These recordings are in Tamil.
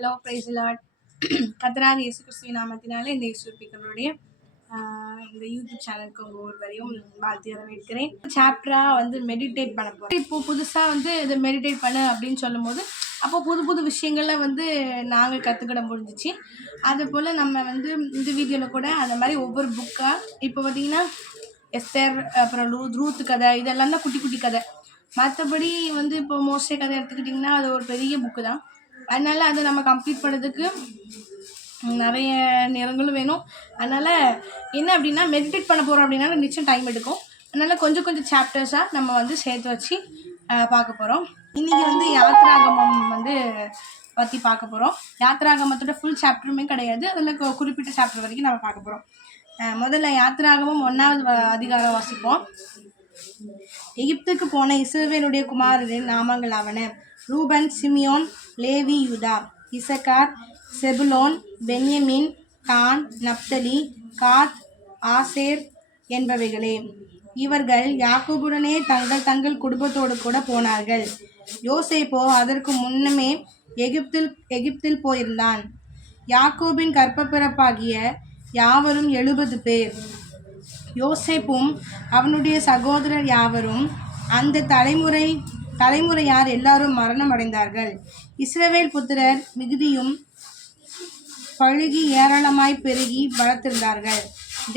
Hello price Lord. கர்த்தராகிய இயேசு கிறிஸ்துவின் நாமத்தினாலே இந்த இயேசுவினுடைய இந்த யூடியூப் சேனலுக்கு உங்கள் ஒருவரையும் வாழ்த்தி வரவேற்கிறேன். சாப்டராக வந்து மெடிடேட் பண்ண போகிறேன். இப்போது புதுசாக வந்து இதை மெடிடேட் பண்ணு அப்படின்னு சொல்லும் போது அப்போ புது புது விஷயங்களை வந்து நாங்கள் கற்றுக்கிட முடிஞ்சிச்சு. அதுபோல் நம்ம வந்து இந்த வீடியோவில் கூட அந்த மாதிரி ஒவ்வொரு புக்காக இப்போ பார்த்திங்கன்னா எஸ்தர், அப்புறம் ரூத் கதை, இதெல்லாம் தான் குட்டி குட்டி கதை. மற்றபடி வந்து இப்போ மோஸ்டே கதை எடுத்துக்கிட்டிங்கன்னா அது ஒரு பெரிய புக்கு தான். அதனால் அதை நம்ம கம்ப்ளீட் பண்ணுறதுக்கு நிறைய நேரங்களும் வேணும். அதனால் என்ன அப்படின்னா மெடிடேட் பண்ண போகிறோம் அப்படின்னா நிச்சயம் டைம் எடுக்கும். அதனால் கொஞ்சம் கொஞ்சம் சாப்டர்ஸாக நம்ம வந்து சேர்த்து வச்சு பார்க்க போகிறோம். இன்றைக்கி வந்து யாத்ராகமம் வந்து பற்றி பார்க்க போகிறோம். யாத்ராகமத்தோட ஃபுல் சாப்டருமே கிடையாது, அதில் குறிப்பிட்ட சாப்டர் வரைக்கும் நம்ம பார்க்க போகிறோம். முதல்ல யாத்ராகமம் 1வது அதிகாரம் வாசிப்போம். எகிப்துக்கு போன இஸ்ரவேலுடைய குமாரரின் நாமங்கள் ஆவன: ரூபன், சிமியோன், லேவி, யூதா, இசக்கார், செபுலோன், பென்யமின், தான், நப்தலி, காத், ஆசேர் என்பவைகளே. இவர்கள் யாக்கோபுடனே தங்கள் தங்கள் குடும்பத்தோடு கூட போனார்கள். யோசேப்போ அதற்கு முன்னமே எகிப்தில் போயிருந்தான். யாக்கோபின் கர்ப்பப்பிறப்பாகிய யாவரும் 70 பேர். யோசேப்பும் அவனுடைய சகோதரர் யாவரும் அந்த தலைமுறையார் எல்லாரும் மரணம் அடைந்தார்கள். இஸ்ரவேல் புத்திரர் மிகுதியும் பழுகி ஏராளமாய் பெருகி பலத்திருந்தார்கள்.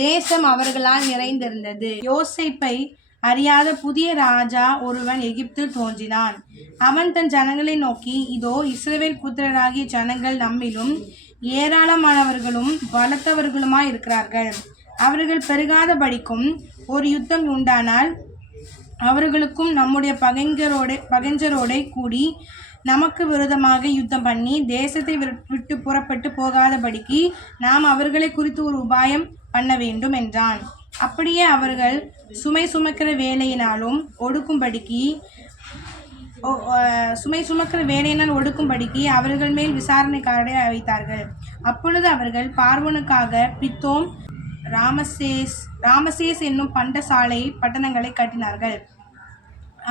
தேசம் அவர்களால் நிறைந்திருந்தது. யோசேப்பை அறியாத புதிய ராஜா ஒருவன் எகிப்தில் தோன்றினான். அவன் தன் ஜனங்களை நோக்கி, இதோ இஸ்ரவேல் புத்திரராகிய ஜனங்கள் நம்மிலும் ஏராளமானவர்களும் பலத்தவர்களுமாய் இருக்கிறார்கள். அவர்கள் பெருகாதபடிக்கும் ஒரு யுத்தம் உண்டானால் அவர்களுக்கும் நம்முடைய பகைஞரோட கூடி நமக்கு விரோதமாக யுத்தம் பண்ணி தேசத்தை விட்டு புறப்பட்டு போகாதபடிக்கு நாம் அவர்களை குறித்து ஒரு உபாயம் பண்ண வேண்டும் என்றான். அப்படியே அவர்கள் சுமை சுமக்கிற வேலையினால் ஒடுக்கும்படிக்கு அவர்கள் மேல் விசாரணைக்காரரை வைத்தார்கள். அப்பொழுது அவர்கள் பார்வோனுக்காக பித்தோம், ராமசேஸ் என்னும் பண்டசாலை பட்டணங்களை கட்டினார்கள்.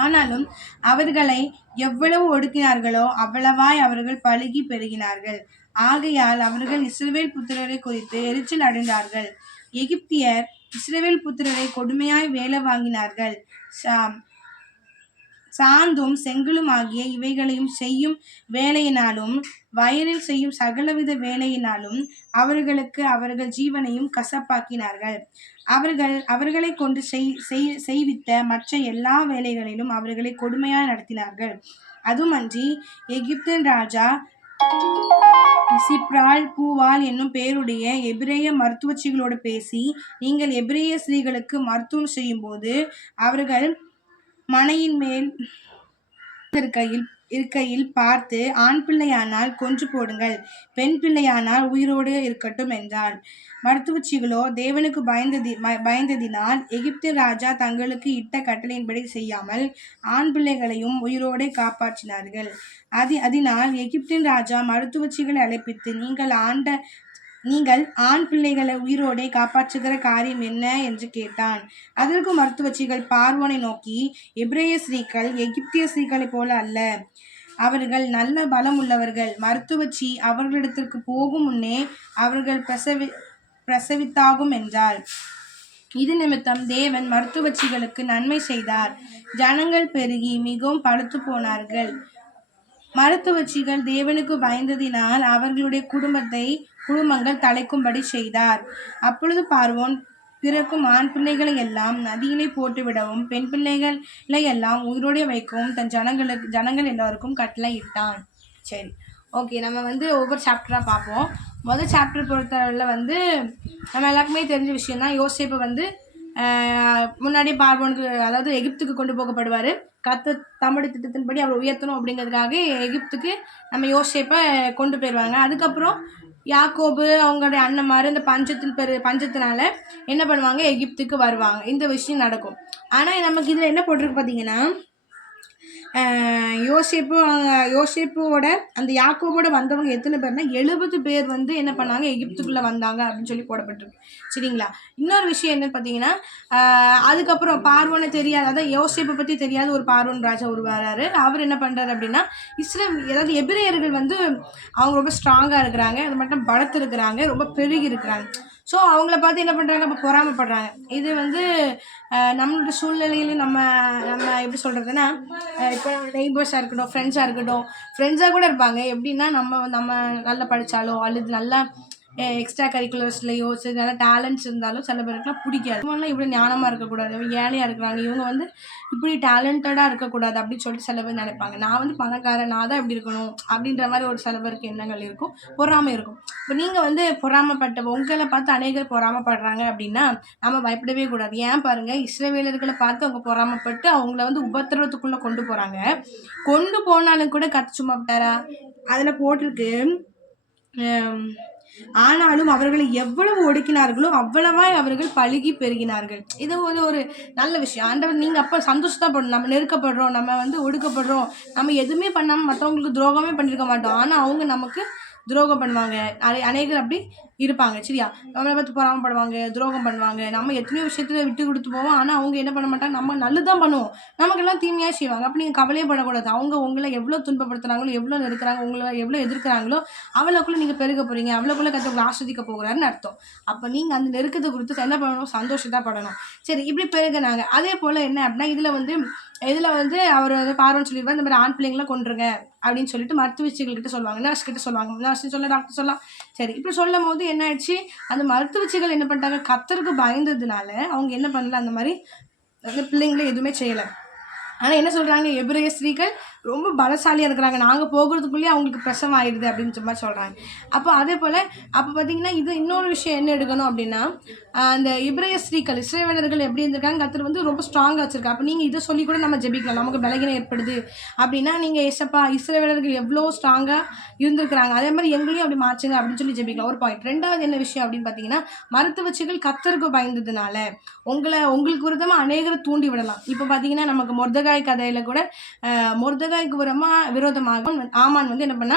ஆனாலும் அவர்களை எவ்வளவு ஒடுக்கினார்களோ அவ்வளவாய் அவர்கள் பலுகி பெருகினார்கள். ஆகையால் அவர்கள் இஸ்ரவேல் புத்திரரை குறித்து எரிச்சல் அடைந்தார்கள். எகிப்தியர் இஸ்ரவேல் புத்திரரை கொடுமையாய் வேலை வாங்கினார்கள். சாந்தும் செங்கலும் ஆகிய இவைகளையும் செய்யும் வேலையினாலும் வயலில் செய்யும் சகலவித வேலையினாலும் அவர்கள் ஜீவனையும் கசப்பாக்கினார்கள். அவர்களை கொண்டு செய்வித்த மற்ற எல்லா வேலைகளிலும் அவர்களை கொடுமையாக நடத்தினார்கள். அதுமன்றி எகிப்தின் ராஜா சிப்ரால் பூவால் என்னும் பெயருடைய எபிரேய மருத்துவச்சிகளோடு பேசி, நீங்கள் எபிரேய ஸ்திரீகளுக்கு மருத்துவம் செய்யும் போது அவர்கள் மனையின் மேல் இருக்கையில் பார்த்து, ஆண் பிள்ளையானால் கொன்று போடுங்கள், பெண் பிள்ளையானால் உயிரோடு இருக்கட்டும் என்றார். மருத்துவச்சிகளோ தேவனுக்கு பயந்ததினால் எகிப்து ராஜா தங்களுக்கு இட்ட கட்டளையின்படி செய்யாமல் ஆண் பிள்ளைகளையும் உயிரோடே காப்பாற்றினார்கள். அதனால் எகிப்தின் ராஜா மருத்துவச்சிகளை அழைப்பித்து, நீங்கள் ஆண் பிள்ளைகளை உயிரோடே காப்பாற்றுகிற காரியம் என்ன என்று கேட்டான். அதற்கு மருத்துவச்சிகள் பார்வோனை நோக்கி, எபிரேய ஸ்திரீகள் எகிப்திய ஸ்திரீகளைப் போல அல்ல, அவர்கள் நல்ல பலம் உள்ளவர்கள். மருத்துவச்சி அவர்களிடத்திற்கு போகும் முன்னே அவர்கள் பிரசவித்தாகும் என்றார். இது நிமித்தம் தேவன் மருத்துவச்சிகளுக்கு நன்மை செய்தார். ஜனங்கள் பெருகி மிகவும் பழுத்து போனார்கள். மருத்துவச்சிகள் தேவனுக்கு பயந்ததினால் அவர்களுடைய குடும்பங்கள் தலைக்கும்படி செய்தார். அப்பொழுது பார்வோன் பிறக்கும் ஆண் பிள்ளைகளை எல்லாம் நதியிலே போட்டுவிடவும் பெண் பிள்ளைகளை எல்லாம் உயிரோடு வைக்கவும் தன் ஜனங்கள் எல்லாருக்கும் கட்டளை இட்டான். சரி, ஓகே, நம்ம வந்து ஒவ்வொரு சாப்டராக பார்ப்போம். முதல் சாப்டர் பொறுத்தவரையில் வந்து நம்ம எல்லாருக்குமே தெரிஞ்ச விஷயம் தான். யோசேப்பை வந்து முன்னாடி பார்வோனுக்கு, அதாவது எகிப்துக்கு கொண்டு போகப்படுவார். தம்முடைய திட்டத்தின்படி அவர் உயர்த்தணும் அப்படிங்கிறதுக்காக எகிப்துக்கு நம்ம யோசேப்பை கொண்டு போயிடுவாங்க. அதுக்கப்புறம் யாக்கோபு அவங்களுடைய அண்ணன்மார் இந்த பஞ்சத்தினால என்ன பண்ணுவாங்க, எகிப்துக்கு வருவாங்க. இந்த விஷயம் நடக்கும். ஆனால் நமக்கு இதில் என்ன போட்டிருக்கு பார்த்தீங்கன்னா, யோசேப்போட அந்த யாக்கோபோட வந்தவங்க எத்தனை பேர்னா 70 பேர் வந்து என்ன பண்ணாங்க, எகிப்துக்குள்ளே வந்தாங்க அப்படின்னு சொல்லி போடப்பட்டிருக்கு. சரிங்களா? இன்னொரு விஷயம் என்னன்னு பார்த்தீங்கன்னா, அதுக்கப்புறம் பார்வோனை தெரியாது, அதாவது யோசேப்பை பற்றி தெரியாத ஒரு பார்வோன் ராஜா ஒரு வராரு. அவர் என்ன பண்ணுறாரு அப்படின்னா, அதாவது எபிரேயர்கள் வந்து அவங்க ரொம்ப ஸ்ட்ராங்காக இருக்கிறாங்க, அது மட்டும் பலத்து இருக்கிறாங்க, ரொம்ப பெருகி இருக்கிறாங்க. ஸோ அவங்கள பார்த்து என்ன பண்ணுறாங்க, இப்போ பொறாமப்படுறாங்க. இது வந்து நம்மளோட சூழ்நிலையிலும் நம்ம நம்ம எப்படி சொல்கிறதுன்னா, இப்போ நெய்பர்ஸாக இருக்கட்டும், ஃப்ரெண்ட்ஸாக கூட இருப்பாங்க. எப்படின்னா நம்ம நம்ம நல்லா படித்தாலோ அல்லது நல்லா எக்ஸ்ட்ரா கரிக்குலர்ஸ்லையோ சரி நல்லா டேலண்ட்ஸ் இருந்தாலும் சில பேருக்குலாம் பிடிக்காது. இவங்கலாம் இவ்வளோ ஞானமாக இருக்கக்கூடாது, இவங்க ஏழையாக இருக்கிறாங்க, இவங்க வந்து இப்படி டேலண்டடாக இருக்கக்கூடாது அப்படின்னு சொல்லிட்டு சில பேர் நினைப்பாங்க. நான் வந்து பணக்காரன், நான் தான் இப்படி இருக்கணும் அப்படின்ற மாதிரி ஒரு சில பேருக்கு எண்ணங்கள் இருக்கும், பொறாமை இருக்கும். இப்போ நீங்கள் வந்து பொறாமப்பட்ட உங்களை பார்த்து அநேகர் பொறாமப்படுறாங்க அப்படின்னா நம்ம பயப்படவே கூடாது. ஏன் பாருங்கள், இஸ்ரவேலர்களை பார்த்து அவங்க பொறாமப்பட்டு அவங்கள வந்து உபத்திரவத்துக்குள்ளே கொண்டு போகிறாங்க. கொண்டு போனாலும் கூட கத்து சும்மா விட்டாரா? அதில் போட்டிருக்கு, ஆனாலும் அவர்களை எவ்வளவு ஒடுக்கினார்களோ அவ்வளவாய் அவர்கள் பழுகி பெருகினார்கள். இது வந்து ஒரு நல்ல விஷயம். ஆண்டவர் நீங்கள் அப்போ சந்தோஷப்படணும். நம்ம நெருக்கப்படுறோம், நம்ம வந்து ஒடுக்கப்படுறோம், நம்ம எதுவுமே பண்ணாமல் மற்றவங்களுக்கு துரோகமே பண்ணியிருக்க மாட்டோம், ஆனால் அவங்க நமக்கு துரோகம் பண்ணுவாங்க. அநேகர் அப்படி இருப்பாங்க. சரியா? நம்மளை பார்த்து பொறாமப்படுவாங்க, துரோகம் பண்ணுவாங்க. நம்ம எத்தனையோ விஷயத்துல விட்டு கொடுத்து போவோம், ஆனால் அவங்க என்ன பண்ண மாட்டாங்க, நம்ம நல்லது தான் பண்ணுவோம், நமக்கெல்லாம் தீமையாக செய்வாங்க. அப்போ நீங்கள் கவலையே படக்கூடாது. அவங்க உங்களை எவ்வளோ துன்பப்படுத்துகிறாங்களோ, எவ்வளோ நெருக்கிறாங்க, உங்களை எவ்வளோ எதிர்க்கிறாங்களோ அவ்வளோக்குள்ளே நீங்கள் பெருக போகிறீங்க, அவ்வளோக்குள்ளே கற்று உங்களை ஆஸ்வதிக்க போகிறாருன்னு அர்த்தம். அப்போ நீங்கள் அந்த நெருக்கத்தை குறித்து என்ன பண்ணணும், சந்தோஷத்தான் படணும். சரி, இப்படி பெருகினாங்க. அதே போல் என்ன அப்படின்னா, இதில் வந்து அவர் வந்து பார்வன் சொல்லிடுவார், இந்த மாதிரி ஆண் பிள்ளைங்களாம் கொண்டுருங்க அப்படின்னு சொல்லிட்டு மருத்துவச்சிகள்கிட்ட சொல்லுவாங்க, நர்ஸ் கிட்ட சொல்லுவாங்க, நர்ஸ் சொல்ல, டாக்டர் சொல்லலாம். சரி, இப்படி சொல்லும் போது என்ன ஆயிடுச்சு, அந்த மருத்துவச்சிகள் என்ன பண்ணிட்டாங்க, கர்த்தருக்கு பயந்ததுனால அவங்க என்ன பண்ணல, அந்த மாதிரி அந்த பிள்ளைங்களை எதுவுமே செய்யலை. ஆனால் என்ன சொல்கிறாங்க, எபிரேய ஸ்திரீகள் ரொம்ப பலசாலியாக இருக்கிறாங்க, நாங்கள் போகிறதுக்குள்ளேயே அவங்களுக்கு பிரசவம் ஆயிடுது அப்படின்னு மாதிரி சொல்கிறாங்க. அப்போ அதே போல் அப்போ பார்த்தீங்கன்னா இது இன்னொரு விஷயம் என்ன எடுக்கணும் அப்படின்னா, அந்த எபிரேய ஸ்திரீகள் இஸ்ரவேலர்கள் எப்படி இருந்திருக்காங்க, கர்த்தர் வந்து ரொம்ப ஸ்ட்ராங்காக வச்சுருக்காங்க. அப்போ நீங்கள் இதை சொல்லி கூட நம்ம ஜெபிக்கலாம், நமக்கு பலகீனம் ஏற்படுது அப்படின்னா நீங்கள் ஏசப்பா இஸ்ரவேலர்கள் எவ்வளோ ஸ்ட்ராங்காக இருந்திருக்கிறாங்க, அதே மாதிரி எங்களையும் அப்படி மாற்றுங்க அப்படின்னு சொல்லி ஜெபிக்கலாம். ஒரு பாயிண்ட். ரெண்டாவது என்ன விஷயம் அப்படின்னு பார்த்தீங்கன்னா, மருத்துவச்சிகள் கர்த்தருக்கு பயந்ததுனால உங்களுக்கு விரோதமாக அநேகரை தூண்டி விடலாம். இப்போ பார்த்தீங்கன்னா நமக்கு மொர்தெகாய் கதையில் கூட மொர்தெகாய்க்கு விரோதமாக ஆமான் வந்து என்ன பண்ணா,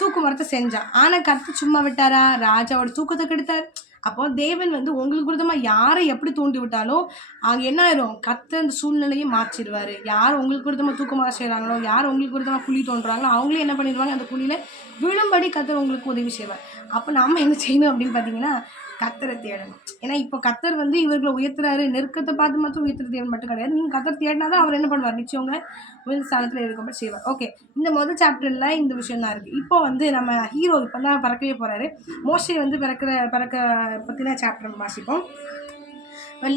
தூக்கு மரத்தை செஞ்சான். ஆனால் கர்த்தர் சும்மா விட்டாரா, ராஜாவோட தூக்கத்தை கெடுத்தார். அப்போ தேவன் வந்து உங்களுக்கு விரோதமாக யாரை எப்படி தூண்டி விட்டாலும் அங்கே என்ன ஆயிரும், கர்த்தர் அந்த சூழ்நிலையை மாற்றிடுவார். யார் உங்களுக்கு விரோதமாக தூக்கமாக செய்கிறாங்களோ, யார் உங்களுக்கு விரோதமாக குழி தோன்றாங்களோ அவங்களே என்ன பண்ணிடுவாங்க, அந்த குழியில் விழும்படி கர்த்தர் உங்களுக்கு உதவி செய்வார். அப்போ நம்ம என்ன செய்யணும் அப்படின்னு பார்த்தீங்கன்னா, கர்த்தரை தேடணும். ஏன்னா இப்போ கர்த்தர் வந்து இவர்களை உயர்த்துறாரு, நெருக்கத்தை பார்த்து மட்டும் உயர்த்துற தேவன் மட்டும் கிடையாது. நீங்கள் கர்த்தர் தேடினா தான் அவர் என்ன பண்ணுவார், நிச்சயம் உங்களை உயர்ந்த ஸ்தானத்தில் இருக்கும்போது செய்வார். ஓகே, இந்த முதல் சாப்டரில் இந்த விஷயம் தான் இருக்குது. இப்போ வந்து நம்ம ஹீரோ இப்போ தான் பறக்கவே போகிறாரு. மோசே வந்து பறக்க பற்றின சாப்டர் வாசிப்போம்.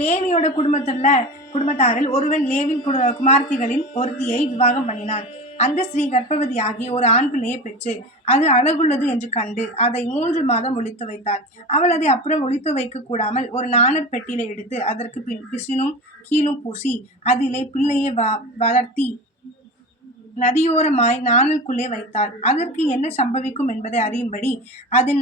லேவியோட குடும்பத்தாரில் ஒருவன் லேவின் குமார்த்திகளில் ஒருத்தியை விவாகம் பண்ணினான். அந்த ஸ்ரீ கர்ப்பவதியாகி ஒரு ஆண் பிள்ளையை பெற்று அது அழகுள்ளது என்று கண்டு அதை 3 மாதம் ஒளித்து வைத்தாள். அவள் அதை அப்புறம் ஒளித்து வைக்க கூடாமல் ஒரு நாணற் பெட்டியில எடுத்து அதற்கு பிசினும் கீழும் பூசி அதிலே பிள்ளையை வளர்த்தி நதியோரமாய் நாணலுக்குள்ளே வைத்தாள். அதற்கு என்ன சம்பவிக்கும் என்பதை அறியும்படி அதன்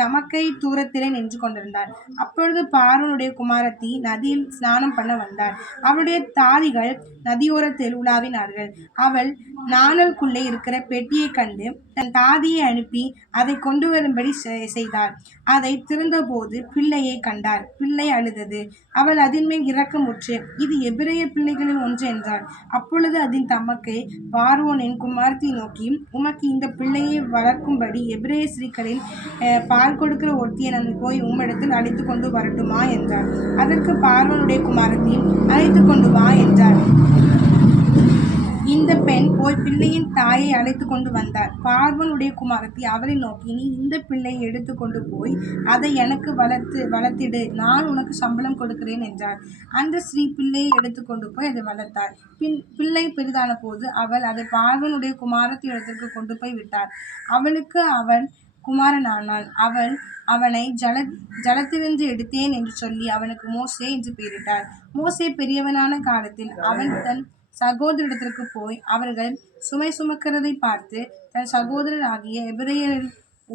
தமக்கை தூரத்திலே நின்று கொண்டிருந்தாள். அப்பொழுது பார்வோனுடைய குமாரத்தி நதியில் ஸ்நானம் பண்ண வந்தாள். அவளுடைய தாதிகள் நதியோரத்தில் உலாவினார்கள். அவள் நாணலுக்குள்ளே இருக்கிற பெட்டியை கண்டு தன் தாதியை அனுப்பி அதை கொண்டு வரும்படி செய்தாள். அதை திறந்தபோது பிள்ளையை கண்டாள். பிள்ளை அழுதது. அவள் அதன் மேல் இரக்கமுற்று, இது எபிரேய பிள்ளைகளில் ஒன்று என்றாள். அப்பொழுது அதன் தமக்கை பார்வோனின் குமாரத்தை நோக்கி, உமக்கு இந்த பிள்ளையை வளர்க்கும்படி எபிரேய ஸ்திரீகளில் பால் கொடுக்கிற ஒருத்தியை நான் போய் உம்மிடத்தில் அழைத்து கொண்டு வரட்டுமா என்றாள். அதற்கு பார்வோனுடைய குமாரத்தை அழைத்து கொண்டு வா என்றாள். இந்த பெண் போய் பிள்ளையின் தாயை அழைத்து கொண்டு வந்தார். பார்வோனுடைய குமாரத்தி அவரை நோக்கி, நீ இந்த பிள்ளையை எடுத்து கொண்டு போய் அதை எனக்கு வளர்த்திடு, நான் உனக்கு சம்பளம் கொடுக்கிறேன் என்றார். அந்த ஸ்ரீ பிள்ளையை எடுத்து கொண்டு போய் அதை வளர்த்தார். பிள்ளை பெரிதான போது அவள் அதை பார்வோனுடைய குமாரத்தி இடத்திற்கு கொண்டு போய் விட்டார். அவளுக்கு அவன் குமாரனானான். அவள் அவனை ஜலத்திலிருந்து எடுத்தேன் என்று சொல்லி அவனுக்கு மோசே என்று பெயரிட்டார். மோசே பெரியவனான காலத்தில் அவன் தன் சகோதரத்திற்கு போய் அவர்கள் சுமை சுமக்கிறதை பார்த்து தன் சகோதரர் ஆகிய எபிரேயரில்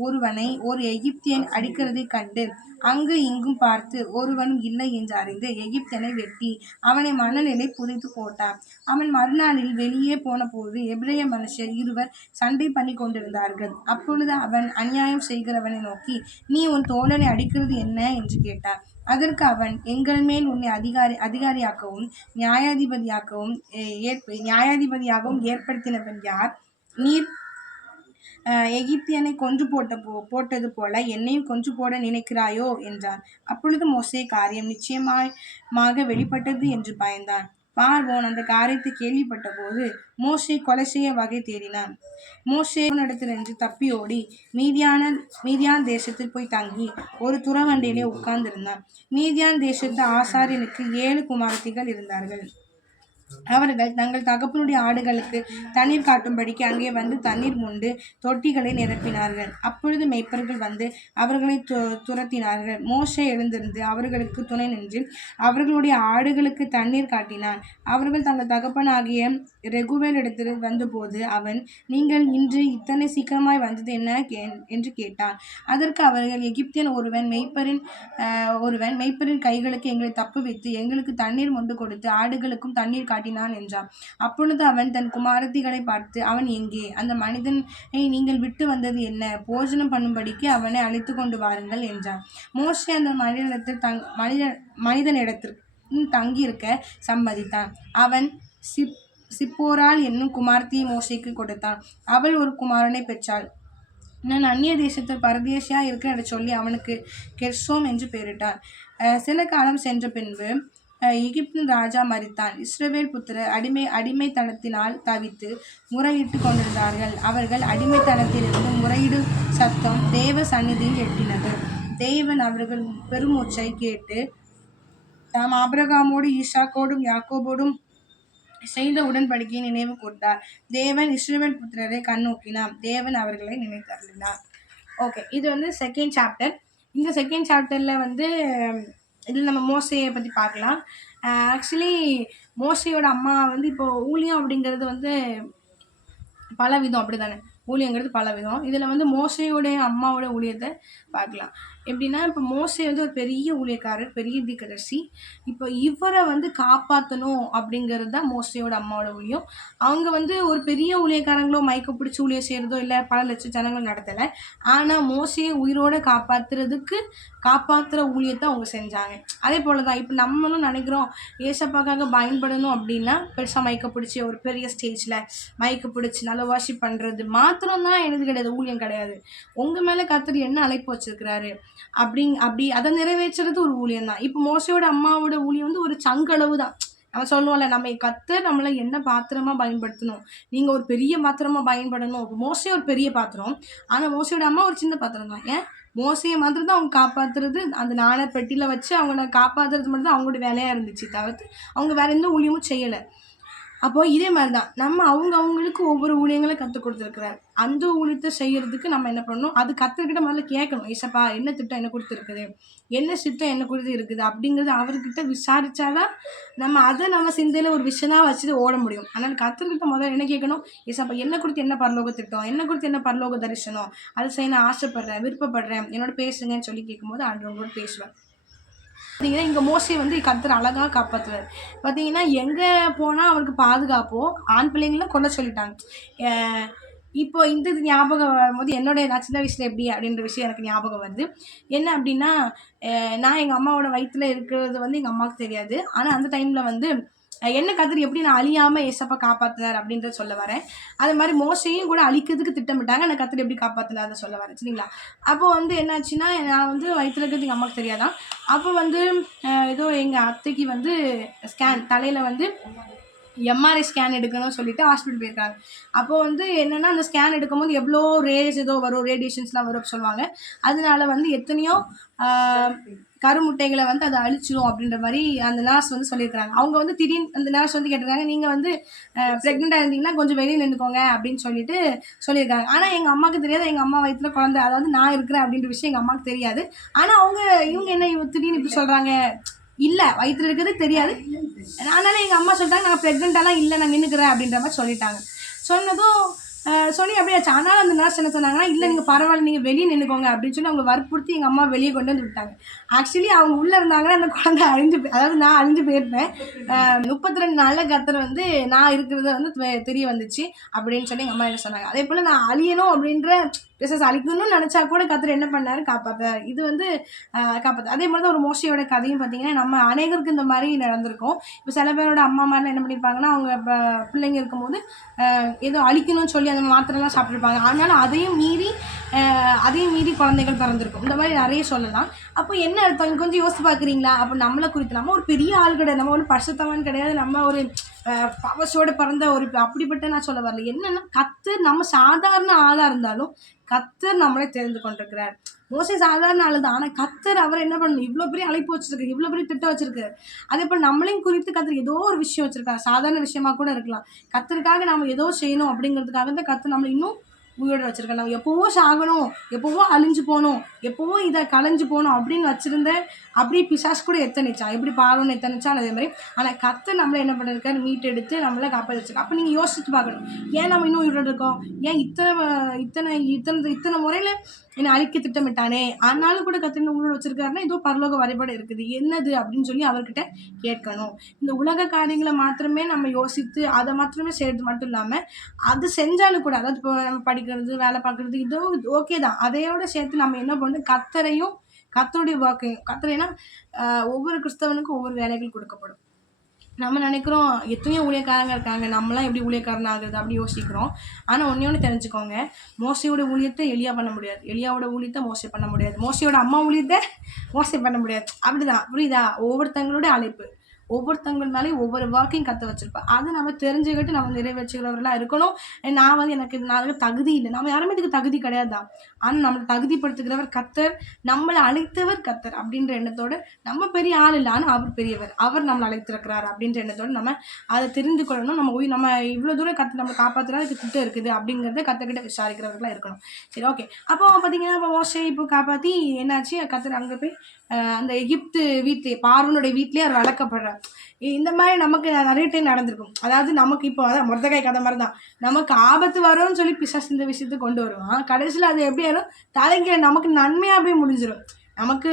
ஒருவனை ஒரு எகிப்தியன் அடிக்கிறதை கண்டு அங்கு இங்கும் பார்த்து ஒருவனும் இல்லை என்று அறிந்து எகிப்தியனை வெட்டி அவனை மணலிலே புதைத்து போட்டான். அவன் மறுநாளில் வெளியே போன போது எபிரேய மனுஷர் இருவர் சண்டை பண்ணி கொண்டிருந்தார்கள். அப்பொழுது அவன் அநியாயம் செய்கிறவனை நோக்கி, நீ உன் தோழனை அடிக்கிறது என்ன என்று கேட்டான். அதற்கு அவன், எங்கள் மேல் உன்னை அதிகாரியாகவும் நியாயாதிபதியாகவும் ஏற்படுத்தினவன் யார்? நீர் எகிப்தியனை கொன்று போட்டது போல என்னையும் கொன்று போட நினைக்கிறாயோ என்றான். அப்பொழுது மோசே காரியம் நிச்சயமாக வெளிப்பட்டது என்று பயந்தான். பார்வோன் அந்த காரியத்தை கேள்விப்பட்ட போது மோசே கொலை செய்ய வகை தேடினான். மோசே இடத்திலிருந்து தப்பி ஓடி மீதியான் தேசத்தில் போய் தங்கி ஒரு துறவண்டியிலே உட்கார்ந்திருந்தான். மீதியான் தேசத்து ஆசாரியனுக்கு 7 குமாரத்திகள் இருந்தார்கள். அவர்கள் தங்கள் தகப்பனுடைய ஆடுகளுக்கு தண்ணீர் காட்டும்படிக்கு அங்கே வந்து தண்ணீர் மொண்டு தொட்டிகளை நிரப்பினார்கள். அப்பொழுது மேய்ப்பர்கள் வந்து அவர்களை துரத்தினார்கள். மோசே எழுந்திருந்து அவர்களுக்கு துணை நின்று அவர்களுடைய ஆடுகளுக்கு தண்ணீர் காட்டினான். அவர்கள் தங்கள் தகப்பனாகிய ரெகுவேல் இடத்தில் வந்தபோது அவன், நீங்கள் இன்று இத்தனை சீக்கிரமாய் வந்தது என்ன என்று கேட்டான். அதற்கு அவர்கள், எகிப்தியன் ஒருவன் மெய்ப்பரின் கைகளுக்கு எங்களை தப்பு வைத்து எங்களுக்கு தண்ணீர் மொண்டு கொடுத்து ஆடுகளுக்கும் தண்ணீர் காட்டினான் என்றான். அப்பொழுது அவன் தன் குமாரத்திகளை பார்த்து, அவன் எங்கே? அந்த மனிதனை நீங்கள் விட்டு வந்தது என்ன? போஜனம் பண்ணும்படிக்கு அவனை அழைத்து கொண்டு வாருங்கள் என்றான். மோசே அந்த மனிதனிடத்திற்கு தங்கியிருக்க சம்மதித்தான். அவன் சிப்போராள் என்னும் குமாரத்தியை மோசேக்கு கொடுத்தான். அவள் ஒரு குமாரனை பெற்றாள். நான் அந்நிய தேசத்தில் பரதேசியா இருக்கிற என சொல்லி அவனுக்கு கெர்சோம் என்று பெயரிட்டான். சில காலம் சென்ற பின்பு எகிப்தின் ராஜா மரித்தான். இஸ்ரவேல் புத்திரர் அடிமைத்தனத்தினால் தவித்து முறையிட்டு கொண்டிருந்தார்கள். அவர்கள் அடிமைத்தனத்திலிருந்து முறையிடும் சத்தம் தேவ சந்நிதியில் எட்டினது. தேவன் அவர்கள் பெருமூச்சை கேட்டு தாம் ஆபிரகாமோடு ஈசாக்கோடும் யாக்கோபோடும் செய்த உடன்படிக்கையை நினைவு கூர்ந்தார். தேவன் இஸ்ரவேல் புத்திரரை கண்ணோக்கினார். தேவன் அவர்களை நினைத்தருளினார். ஓகே, இது வந்து செகண்ட் சாப்டர். இந்த செகண்ட் சாப்டரில் இதில் நம்ம மோசையை பற்றி பார்க்கலாம். ஆக்சுவலி மோசையோட அம்மா இப்போ ஊழியம் அப்படிங்கிறது பல விதம், அப்படி தானே? ஊழியங்கிறது பல விதம். இதில் மோசையோடைய அம்மாவோட ஊழியத்தை பார்க்கலாம். எப்படின்னா, இப்போ மோசே ஒரு பெரிய ஊழியக்காரர், பெரிய தீர்க்கதரிசி. இப்போ இவரை காப்பாற்றணும் அப்படிங்கிறது தான் மோசையோட அம்மாவோட ஊழியம். அவங்க ஒரு பெரிய ஊழியக்காரங்களோ மயக்க பிடிச்சி ஊழியம் செய்கிறதோ இல்லை, பல லட்சம் ஜனங்கள் நடத்தலை. ஆனால் மோசையை உயிரோடு காப்பாற்றுற ஊழியத்தை அவங்க செஞ்சாங்க. அதே போல் தான் இப்போ நம்மளும் நினைக்கிறோம், ஏசப்பாக்காக பயன்படணும் அப்படின்னா பெருசாக மயக்க பிடிச்சி ஒரு பெரிய ஸ்டேஜில் மயக்க பிடிச்சி நல்லா வாஷிப் பண்ணுறது மாத்திரம்தான் எனது கிடையாது, ஊழியம் கிடையாது. உங்கள் மேலே கர்த்தர் என்ன அழைப்பு வச்சிருக்கிறாரு அப்படி அதை நிறைவேற்றுறது ஒரு ஊழியம் தான். இப்போ மோசையோட அம்மாவோட ஊழியம் ஒரு சங்களவு தான். நம்ம சொல்லுவோம்ல, நம்ம கர்த்தர் நம்மளை என்ன பாத்திரமா பயன்படுத்தணும், நீங்கள் ஒரு பெரிய பாத்திரமா பயன்படணும். இப்போ மோசே ஒரு பெரிய பாத்திரம், ஆனால் மோசையோட அம்மா ஒரு சின்ன பாத்திரம் தான். ஏன்? மோசையை மாத்திரம் தான் அவங்க காப்பாற்றுறது, அந்த நாண பெட்டியில் வச்சு அவங்கள காப்பாற்றுறது மட்டும் தான் அவங்களோட வேலையாக இருந்துச்சு, தவிர்த்து அவங்க வேற எந்த ஊழியமும் செய்யலை. அப்போது இதே மாதிரி தான் நம்ம அவங்களுக்கு ஒவ்வொரு ஊழியங்களை கற்றுக் கொடுத்துருக்குறாரு. அந்த ஊழியத்தை செய்கிறதுக்கு நம்ம என்ன பண்ணணும், அது கற்றுக்கிட்ட முதல்ல கேட்கணும். ஏசப்பா என்ன திட்டம் என்ன கொடுத்துருக்குது, என்ன சித்தம் என்ன கொடுத்து இருக்குது அப்படிங்கிறது அவர்கிட்ட விசாரித்தாதான் நம்ம சிந்தையில் ஒரு விஷயமாக வச்சுட்டு ஓட முடியும். அதனால் கற்றுக்கிட்ட முதல்ல என்ன கேட்கணும், ஏசப்பா என்ன கொடுத்து என்ன பரலோக திட்டம், என்ன கொடுத்து என்ன பரலோக தரிசனம், அதை செய்ய நான் ஆசைப்படுறேன், விருப்பப்படுறேன், என்னோட பேசுங்கன்னு சொல்லி கேட்கும்போது ஆண்டவங்களோட பேசுவேன். பார்த்தீங்கன்னா இங்கே மோசே கர்த்தர் அழகாக காப்பாற்றுவார். பார்த்தீங்கன்னா எங்கே போனால் அவருக்கு பாதுகாப்போ, ஆண் பிள்ளைங்களாம் கொல்ல சொல்லிட்டாங்க. இப்போ இந்த இது ஞாபகம் வரும்போது நான் சின்ன வயசில் எப்படி அப்படின்ற விஷயம் எனக்கு ஞாபகம் வருது. என்ன அப்படின்னா, நான் எங்கள் அம்மாவோட வயிற்றில் இருக்கிறது எங்கள் அம்மாவுக்கு தெரியாது. ஆனால் அந்த டைமில் என்ன கர்த்தர் எப்படி நான் அழியாமல் ஏசப்பா காப்பாற்றினார் அப்படின்றத சொல்ல வரேன். அது மாதிரி மோசையும் கூட அழிக்கிறதுக்கு திட்டமிட்டாங்க, நான் கர்த்தர் எப்படி காப்பாற்றினார் அதை சொல்ல வரேன், சரிங்களா? அப்போ என்னாச்சுன்னா, நான் வயிற்றில் இருக்கிறது எங்கள் அம்மாவுக்கு தெரியாதான். அப்போ ஏதோ எங்கள் அத்தைக்கு ஸ்கேன் தலையில் எம்ஆர்ஐ ஸ்கேன் எடுக்கணும்னு சொல்லிட்டு ஹாஸ்பிட்டல் போயிருக்காங்க. அப்போது என்னென்னா, அந்த ஸ்கேன் எடுக்கும்போது எவ்வளோ ரேஸ் ஏதோ வரும், ரேடியேஷன்ஸ்லாம் வரும் சொல்லுவாங்க. அதனால எத்தனையோ கருமுட்டைகளை அதை அழிச்சிடும் அப்படின்ற மாதிரி அந்த நர்ஸ் சொல்லியிருக்கிறாங்க. அவங்க திடீர்னு அந்த நர்ஸ் கேட்டிருக்காங்க, நீங்கள் ப்ரெக்னெண்ட்டாக இருந்தீங்கன்னா கொஞ்சம் வெளியே நின்றுக்கோங்க அப்படின்னு சொல்லியிருக்காங்க. ஆனால் எங்கள் அம்மாவுக்கு தெரியாது, எங்கள் அம்மா வயிற்றுல குழந்தை, அதாவது நான் இருக்கிறேன் அப்படின்ற விஷயம் எங்கள் அம்மாவுக்கு தெரியாது. ஆனால் இவங்க என்ன திடீர்னு இப்படி சொல்கிறாங்க, இல்லை வயிற்றுல இருக்கிறது தெரியாது. அதனால எங்கள் அம்மா சொல்லிட்டாங்க, நான் ப்ரெக்னெண்ட்டாலாம் இல்லை, நான் நின்றுக்கிறேன் அப்படின்ற மாதிரி சொல்லிட்டாங்க. சொன்னதும் சொல்லி அப்படியாச்சு. ஆனால் அந்த நர்ஸ் என்ன சொன்னாங்கன்னா, இல்லை நீங்கள் பரவாயில்ல, நீங்கள் வெளியே நின்றுக்கோங்க அப்படின்னு சொல்லி அவங்க வற்புறுத்தி எங்கள் அம்மா வெளியே கொண்டு வந்து விட்டாங்க. ஆக்சுவலி அவங்க உள்ளே இருந்தாங்கன்னா அந்த குழந்தை அதாவது நான் அழிஞ்சு போயிருப்பேன். 32 நாளில் கர்த்தர் வந்து நான் இருக்கிறது வந்து தெரிய வந்துச்சு அப்படின்னு சொல்லி எங்கள் அம்மா என்ன சொன்னாங்க. அதே போல் நான் அழியணும் அப்படின்ற பிசாசு அழிக்கணும்னு நினச்சா கூட கர்த்தர் என்ன பண்ணாரு, காப்பாற்றார். இது வந்து காப்பாற்று. அதே மாதிரி தான் ஒரு மோசையோட கதையும் பார்த்தீங்கன்னா, நம்ம அநேகருக்கு இந்த மாதிரி நடந்திருக்கும். இப்போ சில பேரோட அம்மா மாதிரிலாம் என்ன பண்ணியிருப்பாங்கன்னா, அவங்க இப்போ பிள்ளைங்க இருக்கும்போது ஏதோ அழிக்கணும்னு சொல்லி அந்த மாத்திரைலாம் சாப்பிட்ருப்பாங்க. ஆனாலும் அதையும் மீறி குழந்தைகள் பிறந்திருக்கும். இந்த மாதிரி நிறைய சொல்லலாம். அப்போ என்ன அர்த்தம் கொஞ்சம் யோசிச்சு பார்க்குறீங்களா? அப்போ நம்மளை குறித்து நம்ம ஒரு பெரிய ஆள் கிடையாது, நம்ம ஒரு பரிசுத்தவான் கிடையாது, நம்ம ஒரு பவர்ஸோடு பிறந்த ஒரு அப்படிப்பட்ட நான் சொல்ல வரல. என்னன்னா கர்த்தர் நம்ம சாதாரண ஆளாக இருந்தாலும் கர்த்தர் நம்மளை தெரிந்து கொண்டிருக்கிறார். மோசே சாதாரண ஆளு தான். ஆனால் கர்த்தர் அவர் என்ன பண்ணணும், இவ்வளோ பெரிய அழைப்பு வச்சிருக்கு, இவ்வளோ பெரிய திட்டம் வச்சிருக்காரு. அதே போல் நம்மளையும் குறித்து கர்த்தர் ஏதோ ஒரு விஷயம் வச்சிருக்காரு. சாதாரண விஷயமா கூட இருக்கலாம். கர்த்தருக்காக நம்ம ஏதோ செய்யணும் அப்படிங்கிறதுக்காக தான் கர்த்தர் நம்மளை இன்னும் உயிரோட வச்சிருக்கேன். நம்ம எப்போவோ சாகணும், எப்போவோ அழிஞ்சு போகணும், எப்போவோ இதை கலைஞ்சு போகணும் அப்படின்னு வச்சுருந்த அப்படியே பிசாசு கூட எத்தனைச்சான், எப்படி பார்வன்னு எத்தனைச்சான் அதே மாதிரி. ஆனால் கர்த்தர் நம்மளை என்ன பண்ணிருக்காரு, மீட்டெடுத்து நம்மளை காப்பாற்றி வச்சிருக்கோம். அப்போ நீங்கள் யோசிச்சு பார்க்கணும், ஏன் நம்ம இன்னும் உயிரோடு இருக்கோம், ஏன் இத்தனை முறையில் என்னை அழிக்க திட்டமிட்டானே, ஆனாலும் கூட கர்த்தர் உயிரோடு வச்சிருக்காருன்னா ஏதோ பரலோக வரைபடம் இருக்குது, என்னது அப்படின்னு சொல்லி அவர்கிட்ட கேட்கணும். இந்த உலக காரியங்களை மாத்திரமே நம்ம யோசித்து அதை மாத்திரமே செய்கிறது மட்டும் இல்லாமல் அது செஞ்சாலும் கூட, அதாவது இப்போ நம்ம படிக்கிறது, வேலை பார்க்குறது, இதோ ஓகே தான், அதையோட சேர்த்து நம்ம என்ன பண்ணணும், கர்த்தரையும் கர்த்தருடைய வாக்கையும். கர்த்தரைனா ஒவ்வொரு கிறிஸ்தவனுக்கும் ஒவ்வொரு வேலைகள் கொடுக்கப்படும். நம்ம நினைக்கிறோம் எத்தனையோ ஊழியக்காரங்க இருக்காங்க, நம்மளாம் எப்படி ஊழியக்காரன் ஆகுறது அப்படி யோசிக்கிறோம். ஆனால் ஒன்று தெரிஞ்சுக்கோங்க, மோசையோட ஊழியத்தை எலியா பண்ண முடியாது, எலியாவோட ஊழியத்தை மோசை பண்ண முடியாது, மோசையோட அம்மா ஊழியத்தை மோசை பண்ண முடியாது. அப்படிதான், புரியுதா? ஒவ்வொருத்தங்களுடைய அழைப்பு, ஒவ்வொருத்தங்கள் மேலேயும் ஒவ்வொரு வாக்கையும் கற்று வச்சிருப்பேன். அதை நம்ம தெரிஞ்சுக்கிட்டு நம்ம நிறைவேற்றுகிறவர்களாக இருக்கணும். நான் தகுதி இல்லை, நம்ம யாருமே இதுக்கு தகுதி கிடையாது தான். ஆனால் நம்மளை தகுதிப்படுத்துகிறவர் கர்த்தர், நம்மளை அழைத்தவர் கர்த்தர் அப்படின்ற எண்ணத்தோடு, நம்ம பெரிய ஆள் இல்லை ஆனால் அவர் பெரியவர், அவர் நம்மளை அழைத்திருக்கிறார் அப்படின்ற எண்ணத்தோடு நம்ம அதை தெரிந்து கொள்ளணும். நம்ம இவ்வளோ தூரம் கற்று நம்ம காப்பாற்றுறா அதுக்கு திட்டம் இருக்குது அப்படிங்கிறத கற்றுக்கிட்ட விசாரிக்கிறவர்களாக இருக்கணும். சரி, ஓகே. அப்போ பார்த்தீங்கன்னா இப்போ மோசே இப்போ காப்பாற்றி என்னாச்சு, கர்த்தர் அங்கே போய் அந்த எகிப்து வீட்லேயே பார்வனுடைய வீட்லேயே அவர் வளர்க்கப்படுறார். இந்த மாதிரி நமக்கு நிறைய டைம் நடந்திருக்கும். அதாவது நமக்கு இப்போ அதான் மொர்தெகாய் கதை மாதிரி தான், நமக்கு ஆபத்து வரும்னு சொல்லி பிசாசு இந்த விஷயத்தை கொண்டு வருவான். கடைசியில் அது எப்படி ஆகும், தலைக்கு நமக்கு நன்மையாக போய் முடிஞ்சிடும். நமக்கு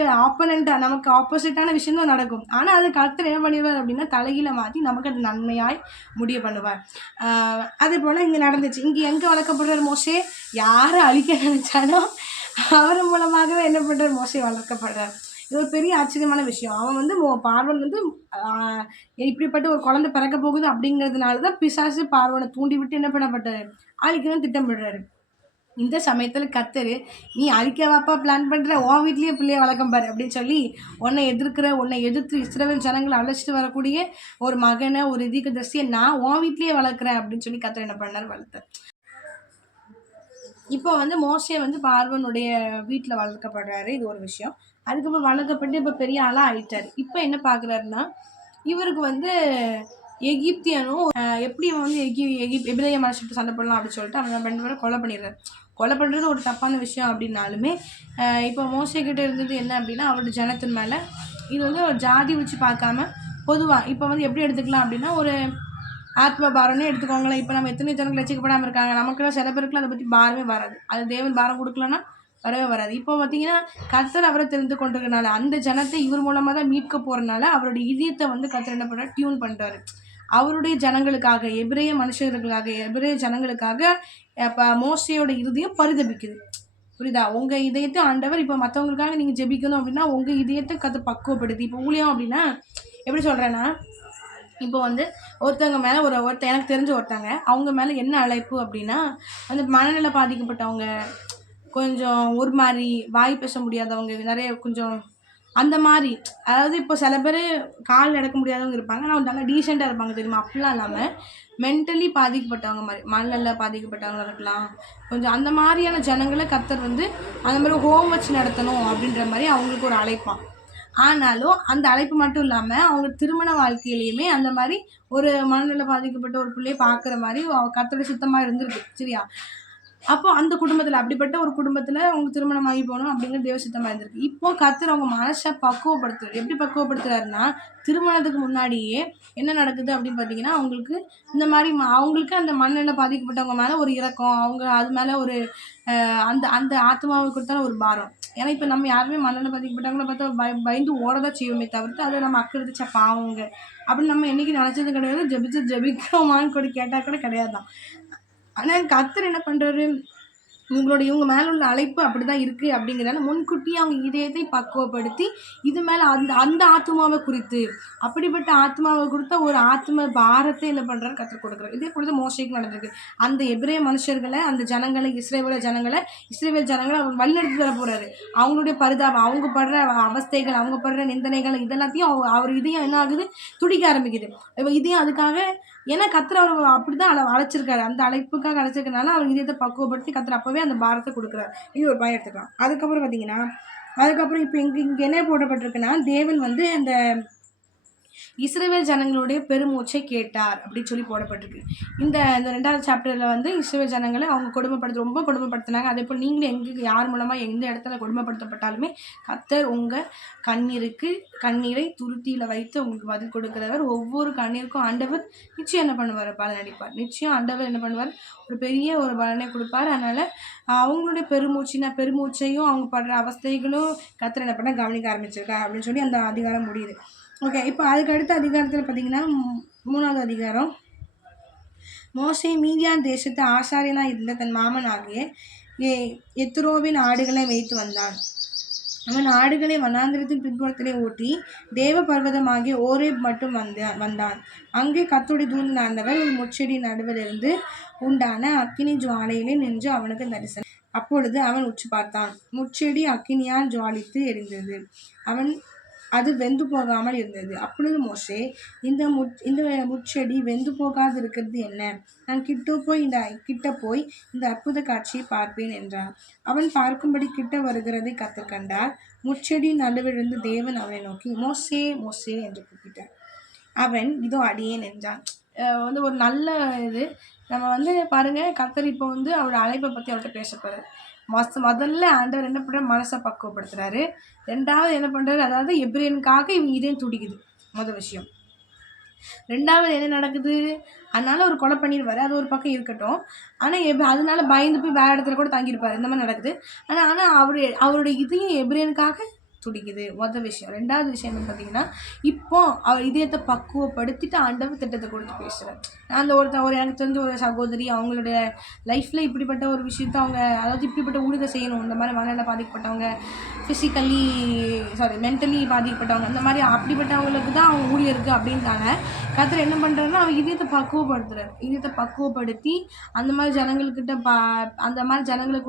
நமக்கு ஆப்போசிட்டான விஷயம் தான் நடக்கும். ஆனால் அது கர்த்தர் என்ன பண்ணிடுவார் அப்படின்னா தலைகீழ மாற்றி நமக்கு அது நன்மையாய் முடிய பண்ணுவார். அதே போல் இங்கே நடந்துச்சு. இங்கே எங்கே வளர்க்கப்படுறார் மோசே, யாரை அழிக்க நினைச்சாலும் அவர் மூலமாகவே என்ன பண்ணுறார், மோசே வளர்க்கப்படுறார். இது ஒரு பெரிய ஆச்சரியமான விஷயம். அவன் வந்து பார்வன் வந்து இப்படிப்பட்ட ஒரு குழந்தை பிறக்க போகுது அப்படிங்கிறதுனால தான் பிசாசு பார்வனை தூண்டி விட்டு என்ன பண்ணப்பட்டாரு, அழிக்கணும்னு திட்டமிடுறாரு. இந்த சமயத்தில் கர்த்தர், நீ அழிக்கவாப்பா பிளான் பண்ணுற, உன் வீட்லேயே பிள்ளைய வளர்க்கம் பாரு அப்படின்னு சொல்லி உன்னை எதிர்த்து இஸ்ரவேல் ஜனங்களை அழைச்சிட்டு வரக்கூடிய ஒரு மகனை, ஒரு தீர்க்கதரிசியை நான் உன் வீட்லேயே வளர்க்குறேன் அப்படின்னு சொல்லி கர்த்தர் என்ன பண்ணார், வளர்த்தார். இப்போ வந்து மோசே வந்து பார்வனுடைய வீட்டில் வளர்க்கப்படுறாரு, இது ஒரு விஷயம். அதுக்கப்புறம் வளர்க்கப்பட்டு இப்போ பெரிய ஆளாக ஆயிட்டார். இப்போ என்ன பார்க்குறாருன்னா, இவருக்கு வந்து எகிப்தியனும் எப்படி வந்து எபிரேய மனுஷன்ட்டு சண்டை போடலாம் அப்படின்னு சொல்லிட்டு அவன் 2 பேரும் கொலை பண்ணிடுறாரு. கொலை பண்ணுறது ஒரு தப்பான விஷயம் அப்படின்னாலுமே இப்போ மோசேக்கிட்ட இருந்தது என்ன அப்படின்னா, அவரோட ஜனத்தின் மேலே இது வந்து ஒரு ஜாதி வச்சு பார்க்காம பொதுவாக இப்போ வந்து எப்படி எடுத்துக்கலாம் அப்படின்னா, ஒரு ஆத்ம பாரம்னே எடுத்துக்கோங்களேன். இப்போ நம்ம எத்தனை ஜனங்கள் ரசிக்கப்படாமல் இருக்காங்க, நமக்குலாம் சில பேருக்குலாம் அதை பற்றி பாரமே வராது. அது தேவன் பாரம் கொடுக்கலன்னா வரவே வராது. இப்போ பார்த்தீங்கன்னா கர்த்தர் அவரை தெரிந்து கொண்டிருக்கனால, அந்த ஜனத்தை இவர் மூலமாக தான் மீட்க போகிறனால அவருடைய இதயத்தை வந்து கர்த்தர் என்ன பண்ணுறாரு, டியூன் பண்ணுறாரு. அவருடைய ஜனங்களுக்காக, எபிரேய மனுஷர்களுக்காக, எபிரேய ஜனங்களுக்காக இப்போ மோசேயோட இருதயம் பரிதபிக்குது. புரியுதா? உங்கள் இதயத்தை ஆண்டவர் இப்போ மற்றவங்களுக்காக நீங்கள் ஜெபிக்கணும் அப்படின்னா உங்கள் இதயத்தை கர்த்தர் பக்குவப்படுத்தி, இப்போ ஊழியம் அப்படின்னா எப்படி சொல்கிறேன்னா, இப்போ வந்து ஒருத்தவங்க மேலே எனக்கு தெரிஞ்ச ஒருத்தங்க, அவங்க மேலே என்ன அழைப்பு அப்படின்னா, அந்த மனநிலை பாதிக்கப்பட்டவங்க, கொஞ்சம் ஒரு மாதிரி வாய் பேச முடியாதவங்க, நிறைய கொஞ்சம் அந்த மாதிரி. அதாவது இப்போ சில பேர் கால் நடக்க முடியாதவங்க இருப்பாங்க, ஆனால் நல்லா டீசெண்டாக இருப்பாங்க தெரியுமா, அப்படிலாம் இல்லாமல் மென்டலி பாதிக்கப்பட்டவங்க மாதிரி, மனநல பாதிக்கப்பட்டவங்க இருக்கலாம், கொஞ்சம் அந்த மாதிரியான ஜனங்களை கர்த்தர் வந்து அந்த மாதிரி ஹோம் வச்சு நடத்தணும் அப்படின்ற மாதிரி அவங்களுக்கு ஒரு அழைப்பான். ஆனாலும் அந்த அழைப்பு மட்டும் இல்லாமல் அவங்க திருமண வாழ்க்கையிலையுமே அந்த மாதிரி ஒரு மனநல பாதிக்கப்பட்ட ஒரு பிள்ளையை பார்க்குற மாதிரி கர்த்தருடைய சித்தமாக இருந்திருக்கு. சரியா? அப்போ அந்த குடும்பத்தில் அப்படிப்பட்ட ஒரு குடும்பத்தில் அவங்க திருமணம் ஆகி போகணும் அப்படிங்கிற தேவ சித்தமாக இருந்திருக்கு. இப்போ கர்த்தர் அவங்க மனசை பக்குவப்படுத்துறாரு. எப்படி பக்குவப்படுத்துறாருன்னா, திருமணத்துக்கு முன்னாடியே என்ன நடக்குது அப்படின்னு பார்த்தீங்கன்னா, அவங்களுக்கு இந்த மாதிரி அவங்களுக்கு அந்த மனநிலை பாதிக்கப்பட்டவங்க மேலே ஒரு இரக்கம், அவங்க அது மேலே ஒரு அந்த அந்த ஆத்மாவை கொடுத்தாலும் ஒரு பாரம். ஏன்னா இப்போ நம்ம யாருமே மனநிலை பாதிக்கப்பட்டவங்கள பார்த்தா பயந்து ஓட தான் செய்வோமே தவிர்த்து அதை நம்ம அக்கறை எடுத்துச்சா பாவங்க அப்படின்னு நம்ம என்றைக்கும் நினச்சது கிடையாது. ஜெபிக்கிறோமான்னு கூட கேட்டால் கூட கிடையாது தான். ஆனால் கர்த்தர் என்ன பண்ணுறாரு, இவங்க மேலே உள்ள அழைப்பு அப்படி தான் இருக்குது அப்படிங்கிறனால முன்கூட்டியே அவங்க இதயத்தை பக்குவப்படுத்தி இது மேலே அந்த அந்த ஆத்மாவை குறித்து அப்படிப்பட்ட ஆத்மாவை கொடுத்த ஒரு ஆத்ம பாரத்தை என்ன பண்ணுறாரு கற்றுக் கொடுக்குறாரு. இதே போல தான் மோசேக்கு நடந்திருக்கு. அந்த எபிரேய மனுஷர்களை, அந்த ஜனங்களை, இஸ்ரவேல் ஜனங்களை அவர் வழிநடத்தி தர போகிறாரு. அவங்களுடைய பரிதாபம், அவங்க படுற அவஸ்தைகள், அவங்க படுற நிந்தனைகள் இதெல்லாத்தையும் அவர் இதயம் என்ன ஆகுது, துடிக்க ஆரம்பிக்குது. இப்போ இதையும் அதுக்காக ஏன்னா கர்த்தர் அவர் அப்படி தான் அழைச்சிருக்காரு. அந்த அழைப்புக்காக அழைச்சிருக்கனால அவர் இதயத்தை பக்குவப்படுத்தி கர்த்தர் அப்போவே அந்த பாரத்தை கொடுக்குறாரு. இது ஒரு பயம் எடுத்துக்கலாம். அதுக்கப்புறம் பார்த்தீங்கன்னா, அதுக்கப்புறம் இப்போ இங்கே என்ன போடப்பட்டிருக்குன்னா, தேவன் வந்து அந்த இஸ்ரவேல் ஜனங்களுடைய பெருமூச்சை கேட்டார் அப்படின்னு சொல்லி போடப்பட்டிருக்கு. இந்த 2வது சாப்டரில் வந்து இஸ்ரவேல் ஜனங்களை அவங்க ரொம்ப கொடுமைப்படுத்தினாங்க. அதே போல் நீங்களும் எங்கே யார் மூலமாக எந்த இடத்துல கொடுமைப்படுத்தப்பட்டாலுமே கர்த்தர் உங்கள் கண்ணீரை துருத்தியில் வைத்து உங்களுக்கு பதில் கொடுக்குறவர். ஒவ்வொரு கண்ணீருக்கும் ஆண்டவர் நிச்சயம் என்ன பண்ணுவார், பலன் அளிப்பார். நிச்சயம் ஆண்டவர் என்ன பண்ணுவார், ஒரு பெரிய ஒரு பலனை கொடுப்பார். அதனால் அவங்களுடைய பெருமூச்சையும் அவங்க படுற அவஸ்தைகளும் கர்த்தர் என்ன பண்ண கவனிக்க ஆரம்பிச்சிருக்கார் அப்படின்னு சொல்லி அந்த அதிகாரம் முடியுது. ஓகே, இப்போ அதுக்கு அடுத்த அதிகாரத்தில் பார்த்தீங்கன்னா 3வது அதிகாரம். மோசே மீதியான் தேசத்து ஆசாரியனாக இருந்த தன் மாமனாகிய எத்ரோவின் ஆடுகளை வைத்து வந்தான். அவன் ஆடுகளை வனாந்திரத்தின் பின்புறத்திலே ஓட்டி தேவ பர்வதமாகிய ஓரேப் மட்டும் வந்தான். அங்கே கர்த்தருடைய தூதன் ஆண்டவர் ஒரு முட்செடி நடுவிலிருந்து உண்டான அக்கினி ஜுவாலையிலே நின்று அவனுக்கு தரிசனம். அப்பொழுது அவன் உற்று பார்த்தான். முட்செடி அக்கினியால் ஜுவாலித்து எரிந்தது. அது வெந்து போகாமல் இருந்தது. அப்பொழுது மோசே, இந்த முட்செடி வெந்து போகாது இருக்கிறது என்ன? நான் கிட்ட போய் இந்த அற்புத காட்சியை பார்ப்பேன் என்றான். அவன் பார்க்கும்படி கிட்ட வருகிறதை கர்த்தர் கண்டார். முட்செடி நடுவிலிருந்து தேவன் அவனை நோக்கி, மோசே மோசே என்று கூப்பிட்டார். அவன் இதோ அடியேன் என்றான். வந்து ஒரு நல்ல இது நம்ம வந்து பாருங்கள், கர்த்தர் இப்போ வந்து அவரோட அழைப்பை பற்றி அவர்கிட்ட பேச போகிறார். முதல்ல ஆண்டவர் என்ன பண்ணுறாரு, மனசை பக்குவப்படுத்துறாரு. 2வது என்ன பண்ணுறாரு, அதாவது எபிரேயனுக்காக இவங்க இதயம் துடிக்குது. முதல் விஷயம். 2வது என்ன நடக்குது, அதனால ஒரு கொலை பண்ணிடுவார். அது ஒரு பக்கம் இருக்கட்டும். ஆனால் அதனால பயந்து போய் வேறு இடத்துல கூட தங்கியிருப்பார். இந்த மாதிரி நடக்குது. ஆனால் அவருடைய இதயம் எபிரேயனுக்காக துடிக்குது. முதல் விஷயம். 2வது விஷயம் என்ன பார்த்தீங்கன்னா, இப்போ அவர் இதயத்தை பக்குவப்படுத்திட்டு ஆண்டவர் திட்டத்தை கொடுத்து பேசுகிறார். அந்த எனக்கு தெரிஞ்ச ஒரு சகோதரி அவங்களுடைய லைஃப்பில் இப்படிப்பட்ட ஒரு விஷயத்த அவங்க அதாவது இப்படிப்பட்ட ஊழியத்தை செய்யணும். இந்த மாதிரி மனநிலை பாதிக்கப்பட்டவங்க, மென்டலி பாதிக்கப்பட்டவங்க, இந்த மாதிரி அப்படிப்பட்டவங்களுக்கு தான் அவங்க ஊழியம் இருக்குது அப்படின்றாங்க. கர்த்தர் என்ன பண்ணுறாருன்னா, அவர் இதயத்தை பக்குவப்படுத்துறாரு. இதயத்தை பக்குவப்படுத்தி அந்த மாதிரி ஜனங்களுக்கு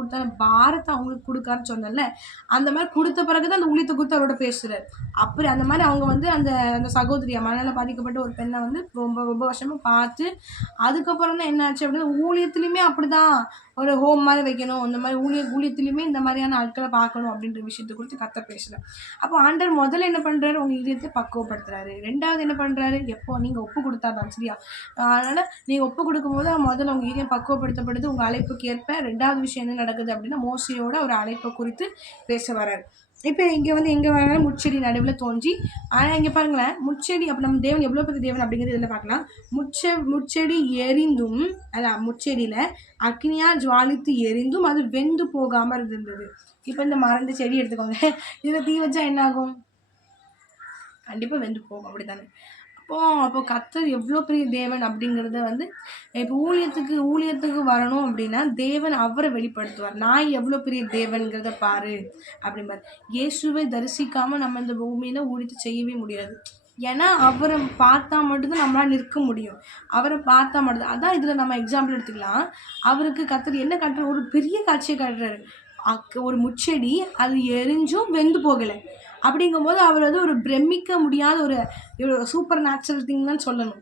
கொடுத்த பாரத்தை அவங்களுக்கு கொடுக்காருன்னு சொன்னல, அந்த மாதிரி கொடுத்த பிறகு தான் அந்த ஊழியத்தை கொடுத்து அவரோட பேசுகிறார். அப்படி அந்த மாதிரி அவங்க வந்து அந்த சகோதரியை மனநிலை பாதிக்கப்பட்ட ஒரு பெண்ணை வந்து ரொம்ப வருஷமாக பார்த்து அதுக்கப்புறம் தான் என்ன ஆச்சு அப்படின்னா, ஊழியத்துலேயுமே அப்படி தான் ஒரு ஹோம் மாதிரி வைக்கணும், இந்த மாதிரி ஊழியத்துலேயுமே இந்த மாதிரியான ஆட்களை பார்க்கணும் அப்படின்ற விஷயத்தை குறித்து கர்த்தர் பேசல. அப்போ ஆண்டவர் முதல்ல என்ன பண்ணுறாரு, உங்கள் இதயத்தை பக்குவப்படுத்துறாரு. 2வது என்ன பண்ணுறாரு, எப்போ நீங்கள் ஒப்பு கொடுத்தா தான் சரியா. அதனால் நீங்கள் ஒப்பு கொடுக்கும்போது முதல்ல உங்கள் இதயம் பக்குவப்படுத்தப்படுது உங்கள் அழைப்புக்கு ஏற்ப. 2வது விஷயம் என்ன நடக்குது அப்படின்னா, மோசையோட ஒரு அழைப்பை குறித்து பேச வர்றாரு. இப்போ இங்கே வந்து எங்கே வர முட்செடி நடுவில் தோன்றி, ஆனால் இங்கே பாருங்களேன், முட்செடி அப்போ நம்ம தேவன் எவ்வளோ பெரிய தேவன் அப்படிங்கிறது இதில் பார்க்கலாம். முட்செடி எரிந்தும் முட்செடியில் அக்னியாக ஜுவாலித்து எரிந்தும் அது வெந்து போகாமல் இருந்தது. இப்போ இந்த மறந்த செடி எடுத்துக்கோங்க, இதில் தீ வச்சா என்ன ஆகும், கண்டிப்பாக வெந்து போகும். அப்படி தானே. அப்போ கர்த்தர் எவ்வளோ பெரிய தேவன் அப்படிங்கிறத வந்து இப்போ ஊழியத்துக்கு வரணும் அப்படின்னா தேவன் அவரை வெளிப்படுத்துவார். நான் எவ்வளோ பெரிய தேவன்கிறத பாரு அப்படிம்பார். இயேசுவை தரிசிக்காமல் நம்ம இந்த பூமியில் ஊழியத்தை செய்யவே முடியாது. ஏன்னா அவரை பார்த்தா மட்டும்தான் நம்மளால் நிற்க முடியும். அவரை பார்த்தா மட்டும்தான். அதான் இதில் நம்ம எக்ஸாம்பிள் எடுத்துக்கலாம். அவருக்கு கர்த்தர் என்ன காட்டுற, ஒரு பெரிய காட்சியை காட்டுறாரு. ஒரு முட்செடி அது எரிஞ்சும் வெந்து போகலை. அப்படிங்கும்போது அவர் வந்து ஒரு பிரமிக்க முடியாத ஒரு சூப்பர் நேச்சுரல் திங் தான் சொல்லணும்.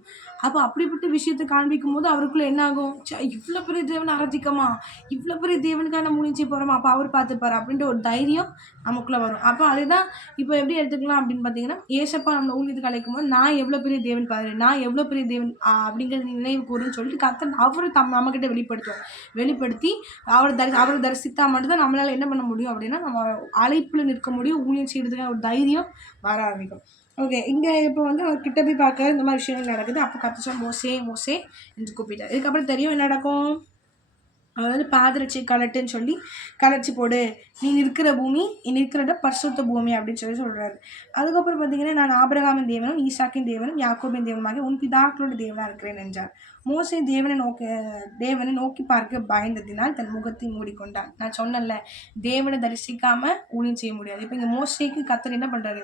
அப்போ அப்படிப்பட்ட விஷயத்தை காண்பிக்கும் போது அவருக்குள்ள என்ன ஆகும், இவ்வளோ பெரிய தேவனை அரதிக்கமா, இவ்வளோ பெரிய தேவனுக்காக நம்ம ஊழியம் செய்ய போகிறோமா, அப்போ அவர் பார்த்துப்பாரு அப்படின்ற ஒரு தைரியம் நமக்குள்ளே வரும். அப்போ அதுதான் இப்போ எப்படி எடுத்துக்கலாம் அப்படின்னு பார்த்தீங்கன்னா, ஏசப்பா நம்ம ஊழியத்துக்கு அழைக்கும் போது நான் எவ்வளோ பெரிய தேவன் பாரு, நான் எவ்வளோ பெரிய தேவன் அப்படிங்கிறது நினைவு கூறுன்னு சொல்லிட்டு கர்த்தர் அவர் நம்மக்கிட்ட வெளிப்படுத்தி அவரை தரிசித்தா மட்டும்தான் நம்மளால் என்ன பண்ண முடியும் அப்படின்னா, நம்ம அழைப்பில் நிற்க முடியும், ஊழியம் செய்யறதுக்கான ஒரு தைரியம் வர ஆரம்பிக்கும். ஓகே, இங்கே இப்போ வந்து அவர் கிட்ட போய் பார்க்க இந்த மாதிரி விஷயங்கள் நடக்குது. அப்போ கர்த்தர் மோசே மோசே என்று கூப்பிட்டார். இதுக்கப்புறம் தெரியும் என்ன நடக்கும். அவர் வந்து பாதரட்சி கலட்டுன்னு சொல்லி கலைச்சி போடு, நீ நிற்கிற பூமி நிற்கிறத பரிசுத்த பூமி அப்படின்னு சொல்கிறாரு. அதுக்கப்புறம் பார்த்தீங்கன்னா, நான் ஆபிரகாமின் தேவனும் ஈசாக்கின் தேவனும் யாக்கோபின் தேவனுமாக உன் பிதாக்களோட தேவனாக இருக்கிறேன் என்றார். மோசே தேவனை நோக்கி பார்க்க பயந்ததினால் தன் முகத்தை மூடிக்கொண்டான். நான் சொன்னேன்ல, தேவனை தரிசிக்காம ஊழியம் செய்ய முடியாது. இப்போ இங்கே மோசேக்கு கர்த்தர் என்ன பண்ணுறாரு,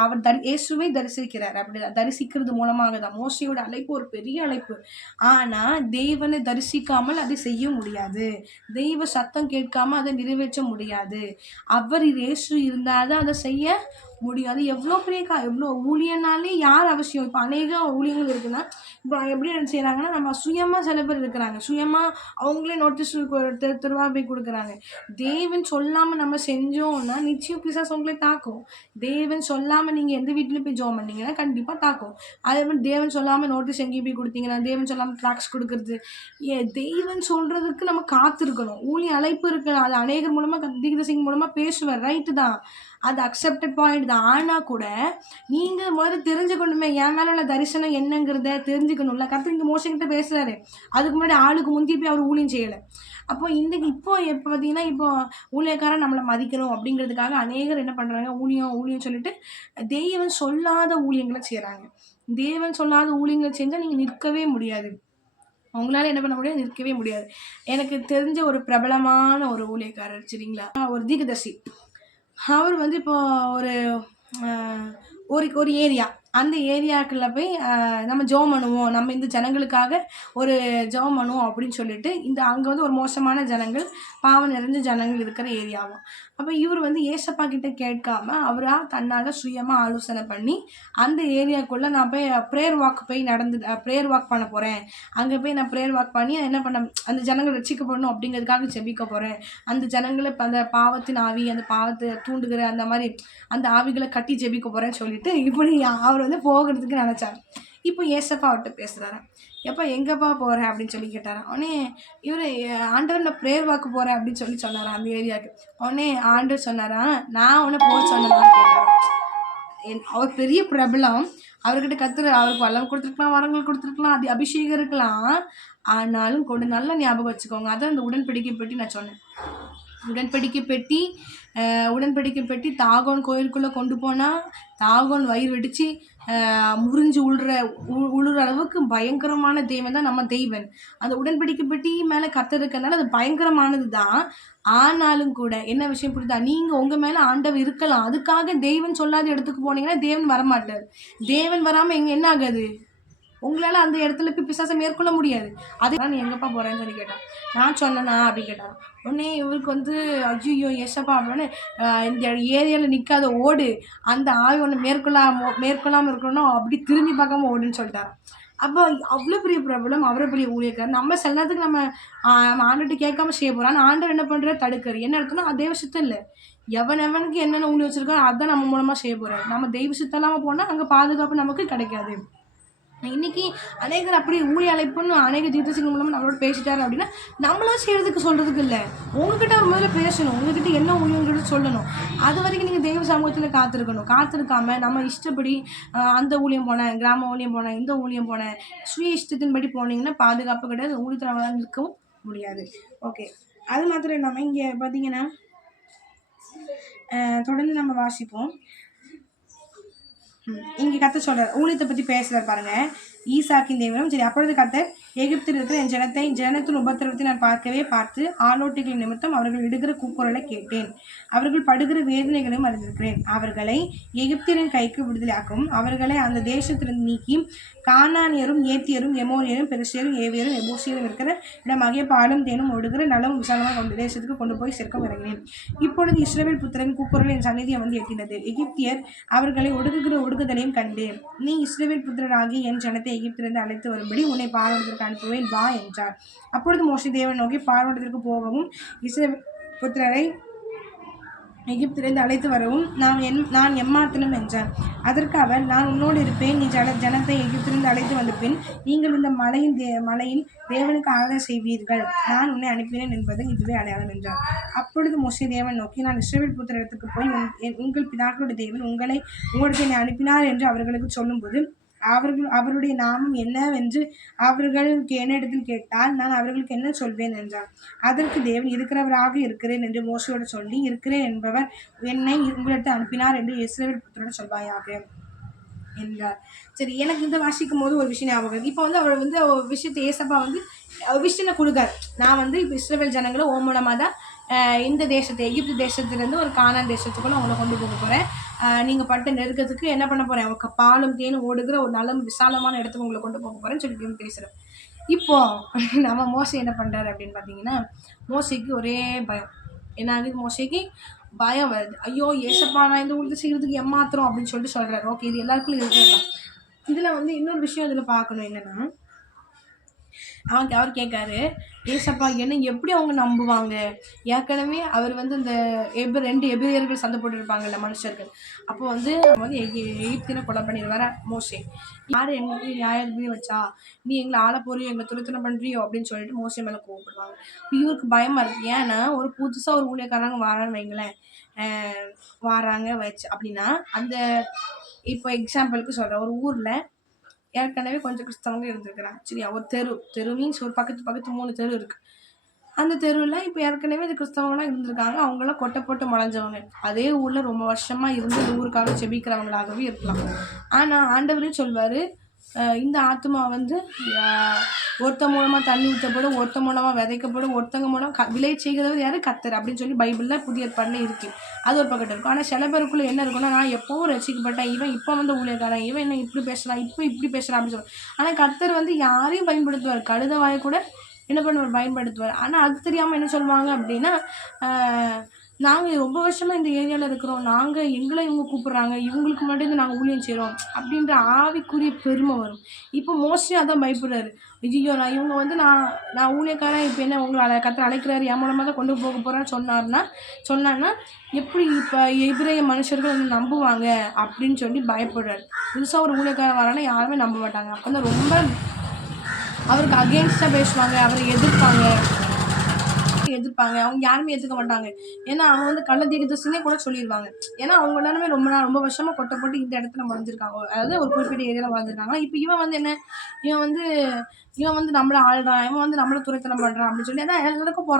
அவர் இயேசுவை தரிசிக்கிறார். அப்படி தரிசிக்கிறது மூலமாக தான் மோசையோட அழைப்பு ஒரு பெரிய அழைப்பு. ஆனால் தேவனை தரிசிக்காமல் அதை செய்ய முடியாது, தெய்வ சத்தம் கேட்காம அதை நிறைவேற்ற முடியாது. அவர் இயேசு இருந்தால் தான் அதை செய்ய முடியாது. எவ்வளோ பெரிய எவ்வளோ ஊழியனாலே யார் அவசியம். இப்போ அநேக ஊழியங்கள் இருக்குன்னா, இப்போ எப்படி செய்கிறாங்கன்னா, நம்ம சுயமாக சில பேர் இருக்கிறாங்க, சுயமாக அவங்களே நோட்டீஸ் தெருவா போய் கொடுக்குறாங்க. தேவன் சொல்லாமல் நம்ம செஞ்சோம்னா நிச்சயம் பிசாசு உங்களே தாக்கும். தேவன் சொல்லாமல் நீங்கள் எந்த வீட்டிலையும் போய் ஜோம் பண்ணீங்கன்னா கண்டிப்பாக தாக்கும். அதே மாதிரி தேவன் சொல்லாமல் நோட்டீஸ் எங்கேயும் போய் கொடுத்தீங்கன்னா, தேவன் சொல்லாமல் ட்ராக்ஸ் கொடுக்குறது, தெய்வன் சொல்கிறதுக்கு நம்ம காத்திருக்கணும். ஊழிய அழைப்பு இருக்கணும். அது அநேகர் மூலமாக தீர்க்கதரிசி மூலமாக பேசுவார், ரைட்டு தான், அது அக்செப்டட் பாயிண்ட் தான். ஆனால் கூட நீங்கள் முதல்ல தெரிஞ்சுக்கணுமே, என் மேலே உள்ள தரிசனம் என்னங்கிறத தெரிஞ்சுக்கணும்ல. கர்த்தர் இங்கே மோசங்கிட்ட பேசுகிறாரு, அதுக்கு முன்னாடி ஆளுக்கு முந்தி போய் அவர் ஊழியம் செய்யலை. அப்போ இப்போ பார்த்தீங்கன்னா, இப்போ ஊழியக்காரன் நம்மளை மதிக்கணும் அப்படிங்கிறதுக்காக அநேகர் என்ன பண்ணுறாங்க, ஊழியம் சொல்லிட்டு தேவன் சொல்லாத ஊழியங்களை செய்கிறாங்க. தேவன் சொல்லாத ஊழியங்களை செஞ்சால் நீங்கள் நிற்கவே முடியாது. அவங்களால என்ன பண்ண முடியாது, நிற்கவே முடியாது. எனக்கு தெரிஞ்ச ஒரு பிரபலமான ஒரு ஊழியக்காரர் சரிங்களா, ஒரு தீர்க்கதரிசி. அவர் வந்து இப்போ ஒரு ஏரியா, அந்த ஏரியாக்குள்ள போய் நம்ம ஜெபம் பண்ணுவோம், நம்ம இந்த ஜனங்களுக்காக ஒரு ஜெபம் பண்ணுவோம் அப்படின்னு சொல்லிட்டு, அங்கே வந்து ஒரு மோசமான ஜனங்கள், பாவம் நிறைஞ்ச ஜனங்கள் இருக்கிற ஏரியாவும். அப்போ இவர் வந்து ஏசப்பா கிட்ட கேட்காம அவராக தன்னால் சுயமாக ஆலோசனை பண்ணி அந்த ஏரியாக்குள்ளே நான் போய் ப்ரேயர் வாக் பண்ண போகிறேன், அங்கே போய் நான் ப்ரேயர் வாக் பண்ணி என்ன பண்ண, அந்த ஜனங்கள் ரட்சிக்கப்படணும் அப்படிங்கிறதுக்காக ஜெபிக்க போகிறேன், அந்த ஜனங்களை அந்த பாவத்தின் ஆவி, அந்த பாவத்தை தூண்டுகிற அந்த மாதிரி அந்த ஆவிகளை கட்டி ஜெபிக்க போகிறேன்னு சொல்லிட்டு இப்படி அவர் வந்து போகிறதுக்கு நினச்சார். இப்போ ஏசப்பா அவர்கிட்ட பேசுகிறாரு. எப்போ எங்கேப்பா போகிறேன் அப்படின்னு சொல்லி கேட்டாரான். உடனே இவர் ஆண்டவர் நான் ப்ரேயர் வாக்கு போகிறேன் அப்படின்னு சொன்னாரான் அந்த ஏரியாவுக்கு. உடனே ஆண்டவர் சொன்னாரான், நான் உன்னை போக சொன்னேன்னு கேட்டாரான். அவர் பெரிய பிரபலம், அவர்கிட்ட அவருக்கு வல்லம் கொடுத்துருக்கலாம், வரங்கள் கொடுத்துருக்கலாம், அது அபிஷேகம் இருக்கலாம். ஆனாலும் கூட நல்லா ஞாபகம் வச்சுக்கோங்க, அதான் அந்த உடன்படிக்கை பெட்டி நான் சொன்னேன். உடன்படிக்கை பெட்டி தாகோன் கோயிலுக்குள்ளே கொண்டு போனால் தாகோன் வயிறு வெடித்து முறிஞ்சு உழுற அளவுக்கு பயங்கரமான தெய்வம் தான் நம்ம தெய்வன். அந்த உடன்படிக்கை பெட்டி மேலே கர்த்தர் இருக்கிறதுனால அது பயங்கரமானது தான். ஆனாலும் கூட என்ன விஷயம் புரியுதா, நீங்கள் உங்கள் மேலே ஆண்டவர் இருக்கலாம், அதுக்காக தெய்வன் சொல்லாத இடத்துக்கு போனீங்கன்னா தேவன் வரமாட்டார். தேவன் வராமல் என்ன ஆகாது, உங்களால் அந்த இடத்துல போய் பிசாசை மேற்கொள்ள முடியாது. அதுதான் நீ எங்கப்பா போகிறேன்னு சொல்லி கேட்டான். நான் சொன்னேனா அப்படின்னு கேட்டான். உடனே இவருக்கு வந்து ஐயோ ஏசப்பா அப்படின்னு, இந்த ஏரியாவில் நிற்காத ஓடு, அந்த ஆவி ஒன்று மேற்கொள்ளாமல் இருக்கணும், அப்படி திரும்பி பார்க்காம ஓடுன்னு சொல்லிட்டாரான். அப்போ அவ்வளோ பெரிய பிரபலம், அவ்வளோ பெரிய ஊழியக்காரர், நம்ம சில நேரத்துக்கு நம்ம ஆண்டுகிட்ட கேட்காம செய்ய போகிறோம். ஆனால் ஆண்டவர் என்ன பண்ணுற தடுக்கிறார். என்ன அர்த்தம்னா அது தெய்வ சித்தம் இல்லை, எவனுக்கு என்னென்ன ஊழி வச்சுருக்காரோ அதான் நம்ம மூலமாக செய்ய போகிறார். நம்ம தெய்வ சித்தம் இல்லாமல் போனால் அங்கே பாதுகாப்பு நமக்கு கிடைக்காது. இன்றைக்கி அநேகர் அப்படி ஊழிய அழைப்புன்னு அநேக தீர்க்கதரிசிகள் மூலமாக நம்மளோட பேசிட்டாரு அப்படின்னா நம்மளும் செய்கிறதுக்கு சொல்கிறதுக்கு இல்லை, உங்ககிட்ட முதல்ல பேசணும், உங்ககிட்ட என்ன ஊழியங்கிறது சொல்லணும். அது வரைக்கும் நீங்கள் தெய்வ சமூகத்தில் காத்திருக்காம நம்ம இஷ்டப்படி அந்த ஊழியம் போனேன், கிராம ஊழியம் போனேன், இந்த ஊழியம் போனேன், சுய இஷ்டத்தின்படி போனீங்கன்னா பாதுகாப்பு கிடையாது, ஊழியத்தில் அவங்களால நிற்கவும் முடியாது. ஓகே, அது மாத்திரம் இல்லாமல் இங்கே பார்த்தீங்கன்னா தொடர்ந்து நம்ம வாசிப்போம். இங்கே கர்த்தர் சொல்கிறார், ஊழியத்தை பற்றி பேசுகிறார் பாருங்க. ஈசாக்கின் தேவனும் சரி, அப்பொழுது கர்த்தர் எகிப்தில் இருக்கிற என் ஜனத்தின் உபத்திரவத்தை நான் பார்த்து ஆலோட்டிகளின் நிமித்தம் அவர்கள் இடுகிற கூக்குரலை கேட்டேன். அவர்கள் படுகிற வேதனைகளையும் அறிந்திருக்கிறேன். அவர்களை எகிப்தியரின் கைக்கு விடுதலையாக்கவும் அவர்களை அந்த தேசத்திலிருந்து நீக்கி கானானியரும் ஏத்தியரும் எமோரியரும் பெருசியரும் ஏவியரும் எபூசியரும் இருக்கிற இடமாகிய பாலும் தேனும் ஓடுகிற நலவும் விசாலமாக கொண்ட தேசத்துக்கு கொண்டு போய் சேர்க்க இறங்கினேன். இப்பொழுது இஸ்ரவேல் புத்திரன் கூக்குரல் என் சந்நிதியை வந்து எட்டினது. எகிப்தியர் அவர்களை ஒடுக்குகிற ஒடுக்குதலையும் கண்டேன். நீ இஸ்ரவேல் புத்திரராகி என் ஜனத்தை எகிப்திலிருந்து அழைத்து வரும்படி உன்னை பார்வோனிடத்திற்கு அனுப்புவேன், வா என்றார். அப்பொழுது மோசே தேவன் நோக்கி பார்வோனிடத்திற்கு போகவும் இஸ்ரவேல் புத்திரரை எகிப்திலிருந்து அழைத்து வரவும் நான் எம்மாத்திரம் என்றார். அதற்கு அவர், நான் உன்னோடு இருப்பேன். நீ ஜனத்தை எகிப்திலிருந்து அழைத்து வந்த பின் நீங்கள் இந்த மலையில் தேவனுக்கு ஆராதனை செய்வீர்கள். நான் உன்னை அனுப்பினேன் என்பது இதுவே அடையாளம் என்றார். அப்பொழுது மோசே தேவன் நோக்கி, நான் இஸ்ரவேல் புத்திரரிடத்துக்கு போய் உங்கள் பிதாக்களுடைய தேவன் உங்களுக்கு என்னை அனுப்பினார் என்று அவர்களுக்கு சொல்லும்போது அவருடைய நாமம் என்னவென்று அவர்கள் என்னிடத்தில் கேட்டால் நான் அவர்களுக்கு என்ன சொல்வேன் என்றார். அதற்கு தேவன், இருக்கிறவராக இருக்கிறேன் என்று மோசையோடு சொல்லி, இருக்கிறேன் என்பவர் என்னை உங்களிடத்தில் அனுப்பினார் என்று இஸ்ரவேல் புத்திரரோடு சொல்வாயாக என்றார். சரி, எனக்கு இந்த வாசிக்கும் போது ஒரு விஷயம் ஞாபகம். இப்போ வந்து அவர் வந்து ஒரு விஷயத்தை ஏசப்பா வந்து விஷயம் கொடுக்காரு. நான் வந்து இப்போ இஸ்ரவேல் ஜனங்களை மூலமாக தான் இந்த தேசத்தை எகிப்து தேசத்துலேருந்து ஒரு கானான் தேசத்துக்குள்ள அவங்களை கொண்டு போக போகிறேன். நீங்கள் பட்ட நெருக்கத்துக்கு என்ன பண்ண போகிறேன், அவங்க பாலும் தேனும் ஓடுகிற ஒரு நல்ல விசாலமான இடத்துக்கு உங்களை கொண்டு போக போகிறேன்னு சொல்லி பேசுகிறேன். இப்போ நம்ம மோசை என்ன பண்ணுறாரு அப்படின்னு பார்த்தீங்கன்னா, மோசைக்கு ஒரே பயம். என்ன ஆகுது, மோசைக்கு பயம் வருது. ஐயோ ஏசப்பா, நான் இந்த ஊருக்கு செய்கிறதுக்கு ஏமாத்திரம் அப்படின்னு சொல்லிட்டு சொல்கிறாரு. ஓகே, இது எல்லாருக்கும் இருக்கிறது தான். இதில் வந்து இன்னொரு விஷயம் இதில் பார்க்கணும். என்னென்னா, அவர் கேட்காரு, ஏசப்பா என்ன எப்படி அவங்க நம்புவாங்க? ஏற்கனவே அவர் வந்து இந்த 2 எபிரேயர்கள் சண்டை போட்டுருப்பாங்கல்ல மனுஷர்கள். அப்போ வந்து எகிப்தினை கொலை பண்ணிடுவார மோசே. யார் எங்களுக்கு நியாயத்தை வச்சா, நீ எங்களை ஆள போறியோ, எங்களை துரத்தனை பண்ணுறியோ அப்படின்னு சொல்லிட்டு மோசே மேலே கோவப்படுவாங்க. இவருக்கு பயமாக இருக்குது. ஏன்னா ஒரு புதுசாக ஒரு ஊழியக்காரங்க வரான்னு வைங்களேன், வராங்க வச்சு அப்படின்னா அந்த இப்போ எக்ஸாம்பிளுக்கு சொல்கிறேன், ஒரு ஊரில் ஏற்கனவே கொஞ்சம் கிறிஸ்தவங்க இருந்திருக்கிறாங்க. சரியா, ஒரு தெரு மீன்ஸ் ஒரு பக்கத்து 3 தெரு இருக்குது. அந்த தெருவில் இப்போ ஏற்கனவே இந்த கிறிஸ்தவங்களாம் இருந்திருக்காங்க. அவங்களாம் கொட்டை போட்டு முளைஞ்சவங்க. அதே ஊரில் ரொம்ப வருஷமாக இருந்து இந்த ஊருக்காக செபிக்கிறவங்களாகவே இருக்கலாம். ஆனால் ஆண்டவரே சொல்வார், இந்த ஆத்மா வந்து ஒருத்த மூலமாக தண்ணி ஊற்றப்படும், ஒருத்த மூலமாக விதைக்கப்படும், ஒருத்தங்க மூலம் விளை செய்கிறவர் யார், கர்த்தர் அப்படின்னு சொல்லி பைபிளில் புதிய ஏற்பாடுல இருக்குது. அது ஒரு பக்கத்து இருக்கும். ஆனால் சில பேருக்குள்ளே என்ன இருக்குன்னா, நான் எப்போவும் ரசிக்கப்பட்டேன், இவன் இப்போ வந்து ஊழியக்காரன், இவன் என்ன இப்படி பேசுகிறான், இப்படி பேசுகிறான் அப்படின்னு சொல்லுவான். ஆனால் கர்த்தர் வந்து யாரையும் பயன்படுத்துவார், கழுத வாயை கூட என்ன பண்ணுவார், பயன்படுத்துவார். ஆனால் அது தெரியாமல் என்ன சொல்லுவாங்க அப்படின்னா, நாங்கள் ரொம்ப வருஷமாக இந்த ஏரியாவில் இருக்கிறோம், எங்களை இவங்க கூப்பிட்றாங்க, இவங்களுக்கு மட்டும் நாங்கள் ஊழியம் செய்கிறோம் அப்படின்ற ஆவிக்குரிய பெருமை வரும். இப்போ மோஸ்ட்லி அதான் பயப்படுறாரு. ஐயோ, இவங்க வந்து நான் ஊழியக்காரன், இப்போ என்ன உங்களை கர்த்தர் அழைக்கிறாரு, என் மூலமாக தான் கொண்டு போக போகிறேன்னு சொன்னான்னா எப்படி இப்போ எபிரேய மனுஷர்கள் வந்து நம்புவாங்க அப்படின்னு சொல்லி பயப்படுறாரு. புதுசாக ஒரு ஊழியக்காரன் வரானா யாருமே நம்ப மாட்டாங்க. அப்போ தான் ரொம்ப அவருக்கு அகெயின்ஸ்டாக பேசுவாங்க, அவரை எதிர்ப்பாங்க. அவங்க யாருமே ஏற்றுக்க மாட்டாங்க. ஏன்னா அவங்க வந்து கள்ள தீர்க்கதரிசினே கூட சொல்லிடுவாங்க. ஏன்னா அவங்க எல்லாருமே ரொம்ப வருஷமாக கொட்டை போட்டு இந்த இடத்துல முடிஞ்சிருக்காங்க, அதாவது ஒரு குறிப்பிட்ட ஏரியாவில் வாழ்ந்துருக்காங்க. இப்போ இவன் வந்து என்ன, இவன் வந்து நம்மளை ஆள்றான், இவன் வந்து நம்மளை துரைத்தனம் பண்ணுறான் அப்படின்னு சொல்லி அதான் எல்லாருக்கும்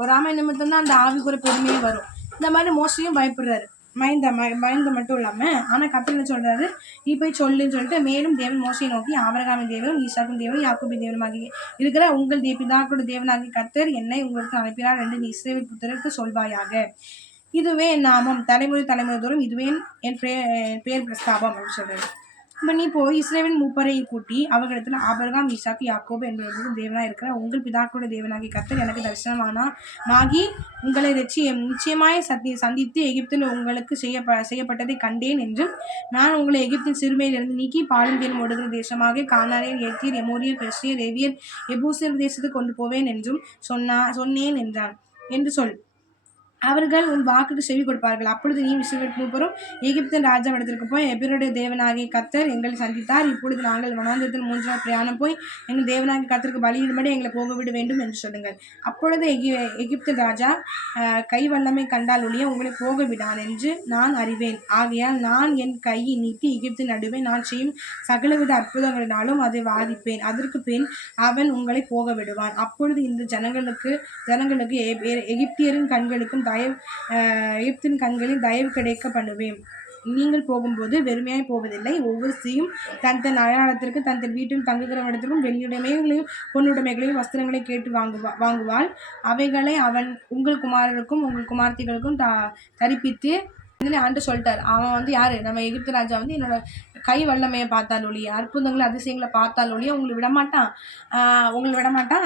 பொறாமை நிமித்தம் தான் அந்த ஆவிக்குற பெருமையே வரும். இந்த மாதிரி மோஸ்ட்லியும் பயப்படுறாரு. பயந்து மட்டும் இல்லாமல் ஆனால் கர்த்தர் என்ன சொல்கிறாரு, நீ போய் சொல்லுன்னு சொல்லிட்டு மேலும் தேவன் மோசையை நோக்கி, ஆபிரகாமின் தேவனும் ஈசாக்கின் தேவனும் யாக்கோபின் தேவனுமாகி இருக்கிற உங்கள் பிதாக்களுடைய தேவனாகிய கர்த்தர் என்னை உங்களுக்கு அனுப்பினார் என்று நீ இஸ்ரவேல் புத்திரருக்கு சொல்வாயாக. இதுவே என் நாமம், தலைமுறை தோறும் இதுவே என் பேர் பிரஸ்தாபம் அப்படின்னு சொல்கிறாரு. இப்போ நீ போய் இஸ்ரவேலின் மூப்பரை கூட்டி அவர்களிடத்தில், ஆபிரகாம் ஈசாக்கு யாக்கோபு என்பவர்களுக்கு தேவனாக இருக்கிற உங்கள் பிதாக்களுடைய தேவனாகிய கர்த்தர் எனக்கு தரிசனமாகி உங்களை நிச்சயமாய் சந்தித்து எகிப்தில் உங்களுக்கு செய்யப்பட்டதை கண்டேன் என்றும், நான் உங்களை எகிப்தின் சிறுமையிலிருந்து நீக்கி பாலும் தேனும் ஓடுகிற தேசமாக கானானியர், ஏத்தியர், எமோரியர், பெர்சியர், ஏவியர், எபூசியர் தேசத்துக்கு கொண்டு போவேன் என்றும் சொன்னேன் என்றான் என்று சொல். அவர்கள் உன் வாக்குக்கு செவி கொடுப்பார்கள். அப்பொழுது நீ இஸ்ரவேல் மூப்பரும் எகிப்தின் ராஜாவிடத்திற்கு போய், எபிரோடைய தேவனாகிய கர்த்தர் எங்களை சந்தித்தார், இப்பொழுது நாங்கள் வனாந்திரத்தில் 3 நாள் பிரயாணம் போய் எங்கள் தேவனாகிய கர்த்தருக்கு பலியிடும்படி எங்களை போக விட வேண்டும் என்று சொல்லுங்கள். அப்பொழுது எகிப்தின் ராஜா கை வல்லமை கண்டால் ஒழிய உங்களை போக விடான் என்று நான் அறிவேன். ஆகையால் நான் என் கையை நீட்டி எகிப்தின் நடுவே நான் செய்யும் சகலவித அற்புதங்களினாலும் அதை வாதிப்பேன். அதற்கு பின் அவன் உங்களை போக விடுவான். அப்பொழுது இந்த ஜனங்களுக்கு எகிப்தியரின் கண்களுக்கும் எகிப்தின் கண்களில் தயவு கிடைக்க பண்ணுவேன் நீங்கள் போகும்போது வெறுமையாய் போவதில்லை. ஒவ்வொரு ஸ்திரீயும் தன் தன் அடையாளத்திற்கு தன் தன் வீட்டில் தங்குகிற இடத்திற்கும் வெள்ளியுடைமைகளையும் பொன்னுடைமைகளையும் வஸ்திரங்களை கேட்டு வாங்குவாள். அவைகளை அவன் உங்கள் குமாரருக்கும் உங்கள் குமார்த்திகளுக்கும் தரிப்பித்து ஆண்டு சொல்லிட்டார். அவன் வந்து யாரு? நம்ம எகிப்து ராஜா வந்து என்னோட கை வல்லமையை பார்த்தால் ஒழிய, அற்புதங்களை அதிசயங்களை பார்த்தால் ஒழிய உங்களை விடமாட்டான்.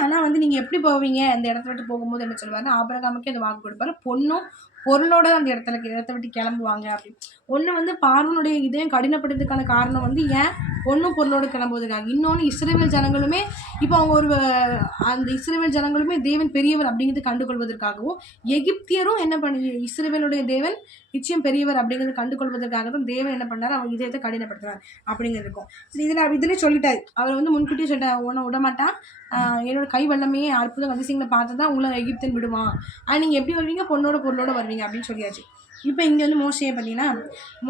ஆனால் வந்து நீங்கள் எப்படி போவீங்க? அந்த இடத்த விட்டு போகும்போது என்ன சொல்லுவாருன்னா, ஆபிரகாமுக்கே அது வாக்கு கொடுப்பாரு. பொண்ணும் பொருளோட அந்த இடத்த விட்டு கிளம்புவாங்க அப்படின்னு. ஒன்று வந்து பார்வனுடைய இதயம் கடினப்படுறதுக்கான காரணம் வந்து ஏன் பொண்ணும் பொருளோடு கிளம்புவதுக்காக. இன்னொன்று இஸ்ரவேல் ஜனங்களுமே இப்போ அவங்க அந்த இஸ்ரவேல் ஜனங்களுமே தேவன் பெரியவர் அப்படிங்கிறது கண்டுகொள்வதற்காகவும், எகிப்தியரும் என்ன பண்ணி இஸ்ரவேலுடைய தேவன் நிச்சயம் பெரியவர் அப்படிங்கிறது கண்டுகொள்வதற்காக தான் தேவன் என்ன பண்ணார், அவங்க இதயத்தை கடினப்படுத்துறார் அப்படிங்கிறது இருக்கும். சரி, இதுலேயே சொல்லிட்டாரு. அவர் வந்து முன்கூட்டியே சொல்லிட்டார், உன்னை விடமாட்டான், என்னோட கை வல்லமையே அற்புதம் அதிசயங்களை பார்த்து தான் உங்களை எகிப்தன் விடுவான். நீங்கள் எப்படி வருவீங்க? பொருளோட வருவீங்க அப்படின்னு சொல்லியாச்சு. இப்போ இங்கே வந்து மோசையை பார்த்தீங்கன்னா,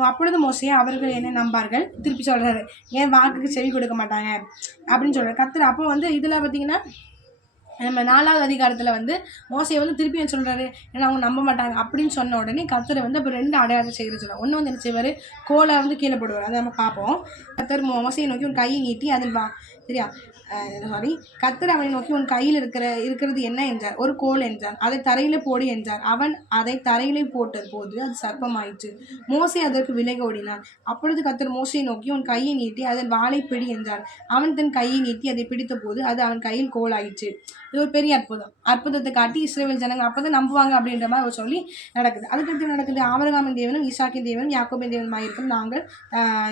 அப்பொழுது மோசையை அவர்கள் என்ன நம்பார்கள். திருப்பி சொல்கிறாரு, ஏன் வாக்குக்கு செவி கொடுக்க மாட்டாங்க அப்படின்னு சொல்கிறார் கர்த்தர். அப்போ வந்து இதில் பார்த்தீங்கன்னா நம்ம 4வது அதிகாரத்தில் வந்து மோசையை வந்து திருப்பி என்ன சொல்கிறாரு, ஏன்னா அவங்க நம்ப மாட்டாங்க அப்படின்னு சொன்ன உடனே கர்த்தர் வந்து அப்போ 2 அடையாளத்தை செய்கிறது சொல்லுவாங்க. ஒன்று வந்து என்ன செய்வார், கோலை வந்து கீழே போடுவார். அதை நம்ம பார்ப்போம். கர்த்தர் மோசையை நோக்கி ஒரு கையை நீட்டி அதில் சரியா கர்த்தர் அவனை நோக்கி உன் கையில் இருக்கிறது என்ன என்றார். ஒரு கோல் என்றார். அதை தரையில போடு என்றார். அவன் அதை தரையில போட்ட போது அது சர்ப்பமாயிற்று. மோசே அதற்கு விலகி ஓடினான். அப்பொழுது கர்த்தர் மோசையை நோக்கி உன் கையை நீட்டி அதன் வாளை பிடி என்றார். அவன் தன் கையை நீட்டி அதை பிடித்த போது அது அவன் கையில் கோல் ஆயிற்று. இது ஒரு பெரிய அற்புதத்தை காட்டி இஸ்ரவேல் ஜனங்கள் அப்பதான் நம்புவாங்க அப்படின்ற மாதிரி அவர் சொல்லி நடக்குது. அதுக்கடுத்து நடக்குது, ஆபிரகாமின் தேவனும் ஈசாக்கின் தேவனும் யாக்கோபின் தேவனுமாய் இருக்கும் நாங்கள்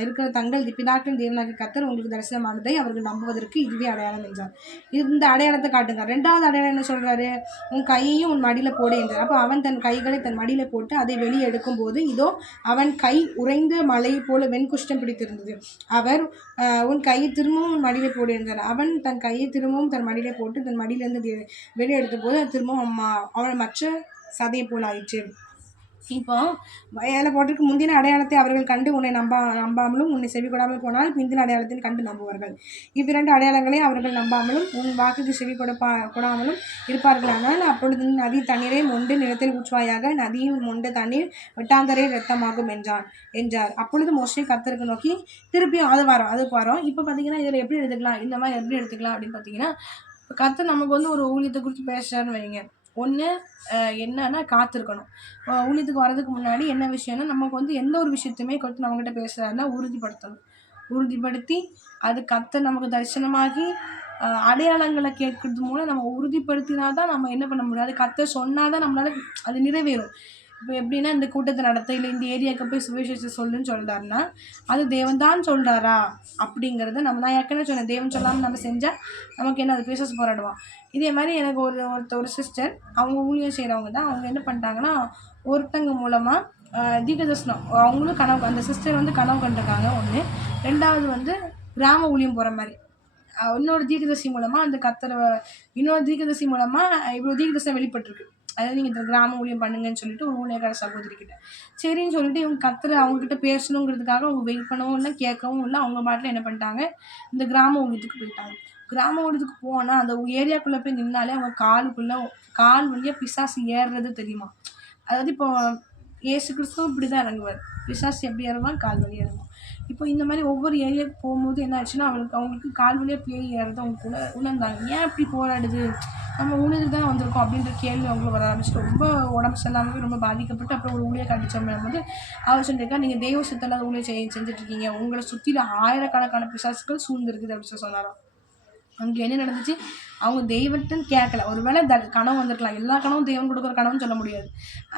இருக்கிற தங்கள் பிதாக்களின் தேவனாகிய கர்த்தர் உங்களுக்கு தரிசனமானதை அவர்கள் நம்புவதற்கு இதுவே அடையாளம் என்றார். இந்த அடையாளத்தை காட்டுங்க. 2வது அடையாளம் என்ன சொல்றாரு, உன் கையையும் உன் மடியில போடு என்றார். அப்போ அவன் தன் கைகளை தன் மடியில போட்டு அதை வெளியே எடுக்கும் போது இதோ அவன் கை உறைந்த மலையை போல வெண்குஷ்டம் பிடித்திருந்தது. அவர் உன் கையை திரும்பவும் உன் மடியில போடு என்றார். அவன் தன் கையை திரும்பவும் தன் மடியில போட்டு தன் மடியிலிருந்து வெளியே எடுத்த போது அது திரும்பவும் அவன் மற்ற சதையை போல் ஆயிற்று. இப்போ வயலில் போட்டிருக்கு, முந்தின அடையாளத்தை அவர்கள் கண்டு உன்னை நம்பாமலும் உன்னை செவி கொடாமல் போனால் பிந்தின அடையாளத்தில் கண்டு நம்புவார்கள். இவ்விரண்டு அடையாளங்களை அவர்கள் நம்பாமலும் உன் வாக்குக்கு செவி கொடாமலும் இருப்பார்களானால் அப்பொழுது நதி தண்ணீரை மொண்டு நிலத்தில் ஊற்றுவாயாக. நதியில் மொண்ட தண்ணீர் வெட்டாந்தரை இரத்தமாகும் என்றார். அப்பொழுது மோசே கர்த்தருக்கு நோக்கி திருப்பியும் அதுக்கு வரோம். இப்போ பார்த்தீங்கன்னா இதில் எப்படி எடுத்துக்கலாம், இந்த மாதிரி எப்படி எடுத்துக்கலாம் அப்படின்னு பார்த்தீங்கன்னா, கர்த்தர் நமக்கு வந்து ஒரு ஊழியத்தை குறித்து பேசுகிறாருன்னு வைங்க. ஒன்று என்னன்னா காத்திருக்கணும். ஊழியத்துக்கு வர்றதுக்கு முன்னாடி என்ன விஷயம்னா, நமக்கு வந்து எந்த ஒரு விஷயத்தையுமே கர்த்தர் நம்மகிட்ட பேசுகிறாருன்னா உறுதிப்படுத்தி அது கர்த்தர் நமக்கு தரிசனமாகி அடையாளங்களை கேட்கறது மூலம் நம்ம உறுதிப்படுத்தினா தான் நம்ம என்ன பண்ண முடியும், அது கர்த்தர் சொன்னால் தான் நம்மளால அது நிறைவேறும். இப்போ எப்படின்னா, இந்த கூட்டத்தை நடத்த இல்லை இந்த ஏரியாவுக்கு போய் சுவிசேஷத்தை சொல்லுன்னு சொல்கிறாருன்னா அது தேவன் தான் சொல்கிறாரா அப்படிங்கிறத நான் ஏற்கனவே சொன்னேன். தேவன் சொல்லாமல் நம்ம செஞ்சால் நமக்கு என்ன, அது பிசாசு போராடுவான். இதே மாதிரி எனக்கு ஒரு சிஸ்டர், அவங்க ஊழியம் செய்கிறவங்க தான். அவங்க என்ன பண்ணிட்டாங்கன்னா, ஒருத்தங்க மூலமாக தீர்க்கதரிசனம் அவங்களும் கனவு, அந்த சிஸ்டர் வந்து கனவு கண்டிருக்காங்க ஒன்று. 2வது வந்து கிராம ஊழியம் போகிற மாதிரி இன்னொரு தீர்க்கதரிசி மூலமாக அந்த இன்னொரு தீர்க்கதரிசி மூலமாக இவ்வளோ தீர்க்கதரிசனம் வெளிப்பட்டிருக்கு. அதாவது நீங்கள் இந்த கிராம ஊழியம் பண்ணுங்கன்னு சொல்லிட்டு ஒரு ஊழியக்கார சகோதரிக்கிட்ட சரின்னு சொல்லிட்டு இவங்க அவங்ககிட்ட பேசணுங்கிறதுக்காக அவங்க வெயிட் பண்ணவும் இல்லை, கேட்கவும் இல்லை. அவங்க பாட்டில் என்ன பண்ணிட்டாங்க, இந்த கிராம ஊழியத்துக்கு போயிட்டாங்க. கிராம ஊழியத்துக்கு போனால் அந்த ஏரியாக்குள்ளே போய் நின்னாலே அவங்க கால் வழியாக பிசாசு ஏறுறது தெரியுமா. அதாவது இப்போ இயேசு கிறிஸ்துவும் இப்படி தான் இறங்குவார். பிசாசு எப்படி இறங்குவான், கால் வழியாக இறங்குவான். இப்போ இந்த மாதிரி ஒவ்வொரு ஏரியாவுக்கு போகும்போது என்ன ஆச்சுன்னா, அவங்களுக்கு கால் வழியாக பேய் ஏறது அவங்க உணர்ந்தாங்க. ஏன் இப்படி போராடுது, நம்ம ஊழியத்துக்கு தான் வந்திருக்கோம் அப்படின்ற கேள்வி அவங்களுக்கு வர ஆரம்பிச்சுட்டு ரொம்ப உடம்பு சரியில்லாமல் ரொம்ப பாதிக்கப்பட்டு அப்புறம் ஒரு ஊழியை கண்டிச்சோம் போது அவர் சொல்லியிருக்கா, நீங்கள் தெய்வ சித்தலாத ஊழியம் செஞ்சுட்ருக்கீங்க, உங்களை சுற்றில ஆயிரக்கணக்கான பிசாசுகள் சூழ்ந்துருக்குது அப்படின்னு சொன்னாராம். அங்கே என்ன நடந்துச்சு, அவங்க தெய்வத்தைன்னு கேட்கல. ஒரு வேளை கனவு வந்திருக்கலாம். எல்லா கனவும் தெய்வம் கொடுக்குற கனவுன்னு சொல்ல முடியாது.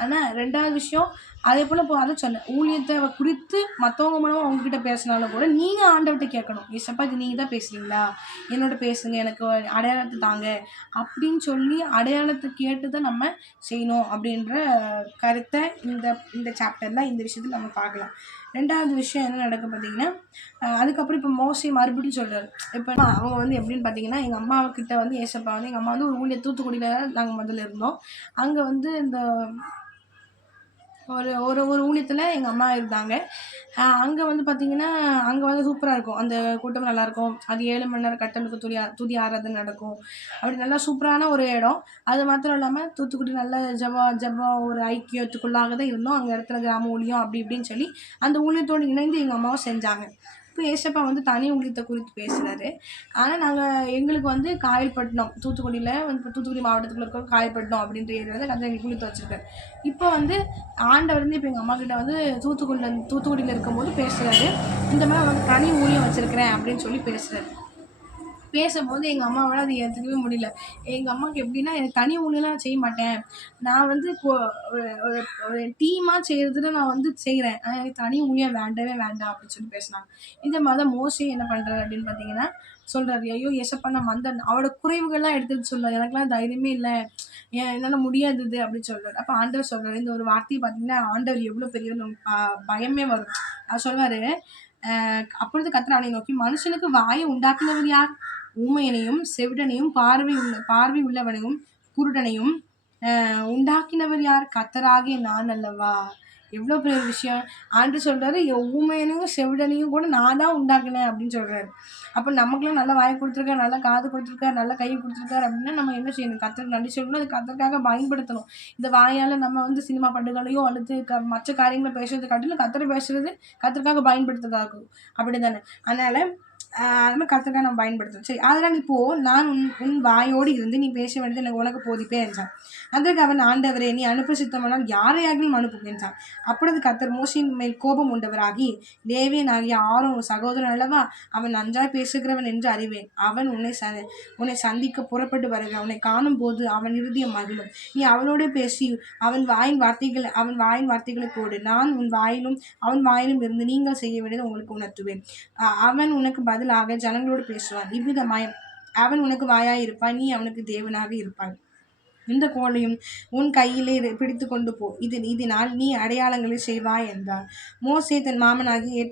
ஆனால் 2வது விஷயம் அதே போல் இப்போ அதை சொன்னேன், ஊழியத்தை குறித்து மற்றவங்க மூலமாக அவங்கக்கிட்ட பேசினாலும் கூட நீங்கள் ஆண்டவர்கிட்ட கேட்கணும். ஏசப்பா இது நீங்கள் தான் பேசுகிறீங்களா, என்னோட பேசுங்க, எனக்கு அடையாளத்தை தாங்க அப்படின்னு சொல்லி அடையாளத்தை கேட்டு தான் நம்ம செய்யணும் அப்படின்ற கருத்தை இந்த சாப்டரில் இந்த விஷயத்தில் நம்ம பார்க்கலாம். 2வது விஷயம் என்ன நடக்கும் பார்த்தீங்கன்னா, அதுக்கப்புறம் இப்போ மோசே மறுபடியும் சொல்கிறாரு. இப்போ அவங்க வந்து எப்படின்னு பார்த்தீங்கன்னா, எங்கள் அம்மாவுக்கிட்ட வந்து ஏசப்பா வந்து எங்கள் அம்மா வந்து ஒரு ஊழிய தூத்துக்குடியில் நாங்கள் முதல்ல இருந்தோம். அங்கே வந்து இந்த ஒரு ஒரு ஒரு ஊழியத்துல எங்க அம்மா இருந்தாங்க. அங்க வந்து பார்த்தீங்கன்னா, அங்க வந்து சூப்பரா இருக்கும். அந்த கூட்டம் நல்லாயிருக்கும். அது 7 மணி நேரம் கட்டலுக்கு துதி ஆராதனை நடக்கும். அப்படி நல்லா சூப்பரான ஒரு இடம். அது மாத்திரம் இல்லாம தூத்துக்குடி நல்ல ஜெபம் ஒரு ஐக்கியத்துக்குள்ளாக தான் இருந்தோம். அங்க இடத்துல கிராம ஊழியம் அப்படி இப்படின்னு சொல்லி, அந்த ஊழியத்தோடு இணைந்து எங்க அம்மாவும் செஞ்சாங்க. இப்ப ஏசப்பா வந்து தனி ஊழியத்த குறித்து பேசுறாரு. ஆனா, எங்களுக்கு வந்து காயல்பட்டினம் தூத்துக்குடியில வந்து இப்ப தூத்துக்குடி மாவட்டத்துக்குள்ள இருக்கிற காயல்பட்டினம் அப்படின்ற ஏரியால கர்த்தர் எங்களுக்கு ஊழியத்த வச்சிருக்காரு. இப்ப வந்து ஆண்டவர் வந்து இப்ப எங்க அம்மாகிட்ட வந்து தூத்துக்குடியில இருக்கும்போது பேசுறாரு. இந்த மாரி உனக்கு தனி ஊழியம் வச்சிருக்கிறேன் அப்படின்னு சொல்லி பேசுறாரு. பேசும்போது எங்க அம்மாவால அத ஏத்துக்கவே முடியல. எங்க அம்மாவுக்கு எப்படின்னா, எனக்கு தனி ஊழியம்லாம் நான் செய்ய மாட்டேன். நான் வந்து ஒரு ஒரு ஒரு டீமா செய்றதுல நான் வந்து செய்றேன். ஆனா எனக்கு தனி ஊழியம் வேண்டவே வேண்டாம் அப்படின்னு சொல்லி பேசுனாங்க. இந்த மாரி தான் மோசே என்ன பண்றாரு அப்படின்னு பார்த்தீங்கன்னா, சொல்றாரு, "ஐயோ! ஏசப்பா நான் அவரோட குறைவுகள்லாம் எடுத்து சொல்றாரு. எனக்கெல்லாம் தைரியமே இல்ல. என்னால முடியாது இது" அப்படின்னு சொல்றாரு. அப்ப ஆண்டவர் சொல்றாரு, இந்த ஒரு வார்த்தைய பார்த்தீங்கன்னா, ஆண்டவர் எவ்வளோ பெரியவர்னு நமக்கு பயமே வரும். அவர் சொல்வாரு, அப்பொழுது கர்த்தர் அவனை நோக்கி, "மனுஷனுக்கு வாயை உண்டாக்கினவர் யார்? ஊமையனையும், செவிடனையும், பார்வை உள்ளவனையும், குருடனையும் உண்டாக்கினவர் யார்? கர்த்தராகிய நான் அல்லவா?" எவ்வளோ பெரிய விஷயம். ஆண்டவர் சொல்றாரு, ஊமையனையும், செவிடனையும் கூட நான் தான் உண்டாக்கினேன் அப்படின்னு சொல்றாரு. அப்ப நமக்கெல்லாம் நல்ல வாய் குடுத்துருக்காரு, நல்ல காது குடுத்துருக்காரு, நல்ல கை குடுத்துருக்காரு அப்படின்னா நம்ம என்ன செய்யணும்? கர்த்தருக்கு நன்றி சொல்லணும். அது கர்த்தருக்காக பயன்படுத்தணும். இந்த வாயால நம்ம வந்து சினிமா பாட்டுகளையோ அல்லது மற்ற காரியங்கள பேசுறத காட்டிலும் கர்த்தர் பேசுறது கர்த்தருக்காக பயன்படுத்துறதா இருக்கும். அப்படிதானே? அதனால அது மாரி கர்த்தருக்காக நம்ம பயன்படுத்தணும். சரி, அதனால இப்போ நான் உன் வாயோடு இருந்து நீ பேச வேண்டியது எனக்கு உனக்கு போதிப்பேன் என்றான். அதற்கு அவன், ஆண்டவரே, நீ அனுப்ப சித்தமானால் யாரையாகிலும் அனுப்பும் என்றான். அப்பொழுது கர்த்தர் மோசேயின் மேல் கோபம் உண்டவராகி, லேவியனாகிய ஆரோன் உன் சகோதரன் அல்லவா? அவன் நன்றாய் பேசுகிறவன் என்று அறிவேன். அவன் உன்னை சந்திக்க புறப்பட்டு வருகிறான். உன்னை காணும்போது அவன் இருதயம் மகிழும். நீ அவனோடே பேசி அவன் வாயின் வார்த்தைகளை போடு. நான் உன் வாயிலும் அவன் வாயிலும் இருந்து நீங்கள் செய்ய வேண்டியதை உங்களுக்கு உணர்த்துவேன். அவன் உனக்கு பதிலாக ஜனங்களோடு பேசுவான். இவ்விதமாய் அவன் உனக்கு வாயாய் இருப்பான். நீ அவனுக்கு தேவனாக இருப்பாய். இந்த கோலையும் உன் கையிலே பிடித்து கொண்டு போ. இதனால் நீ அடையாளங்களை செய்வாய் என்றார். மோசே தன் மாமனாகிய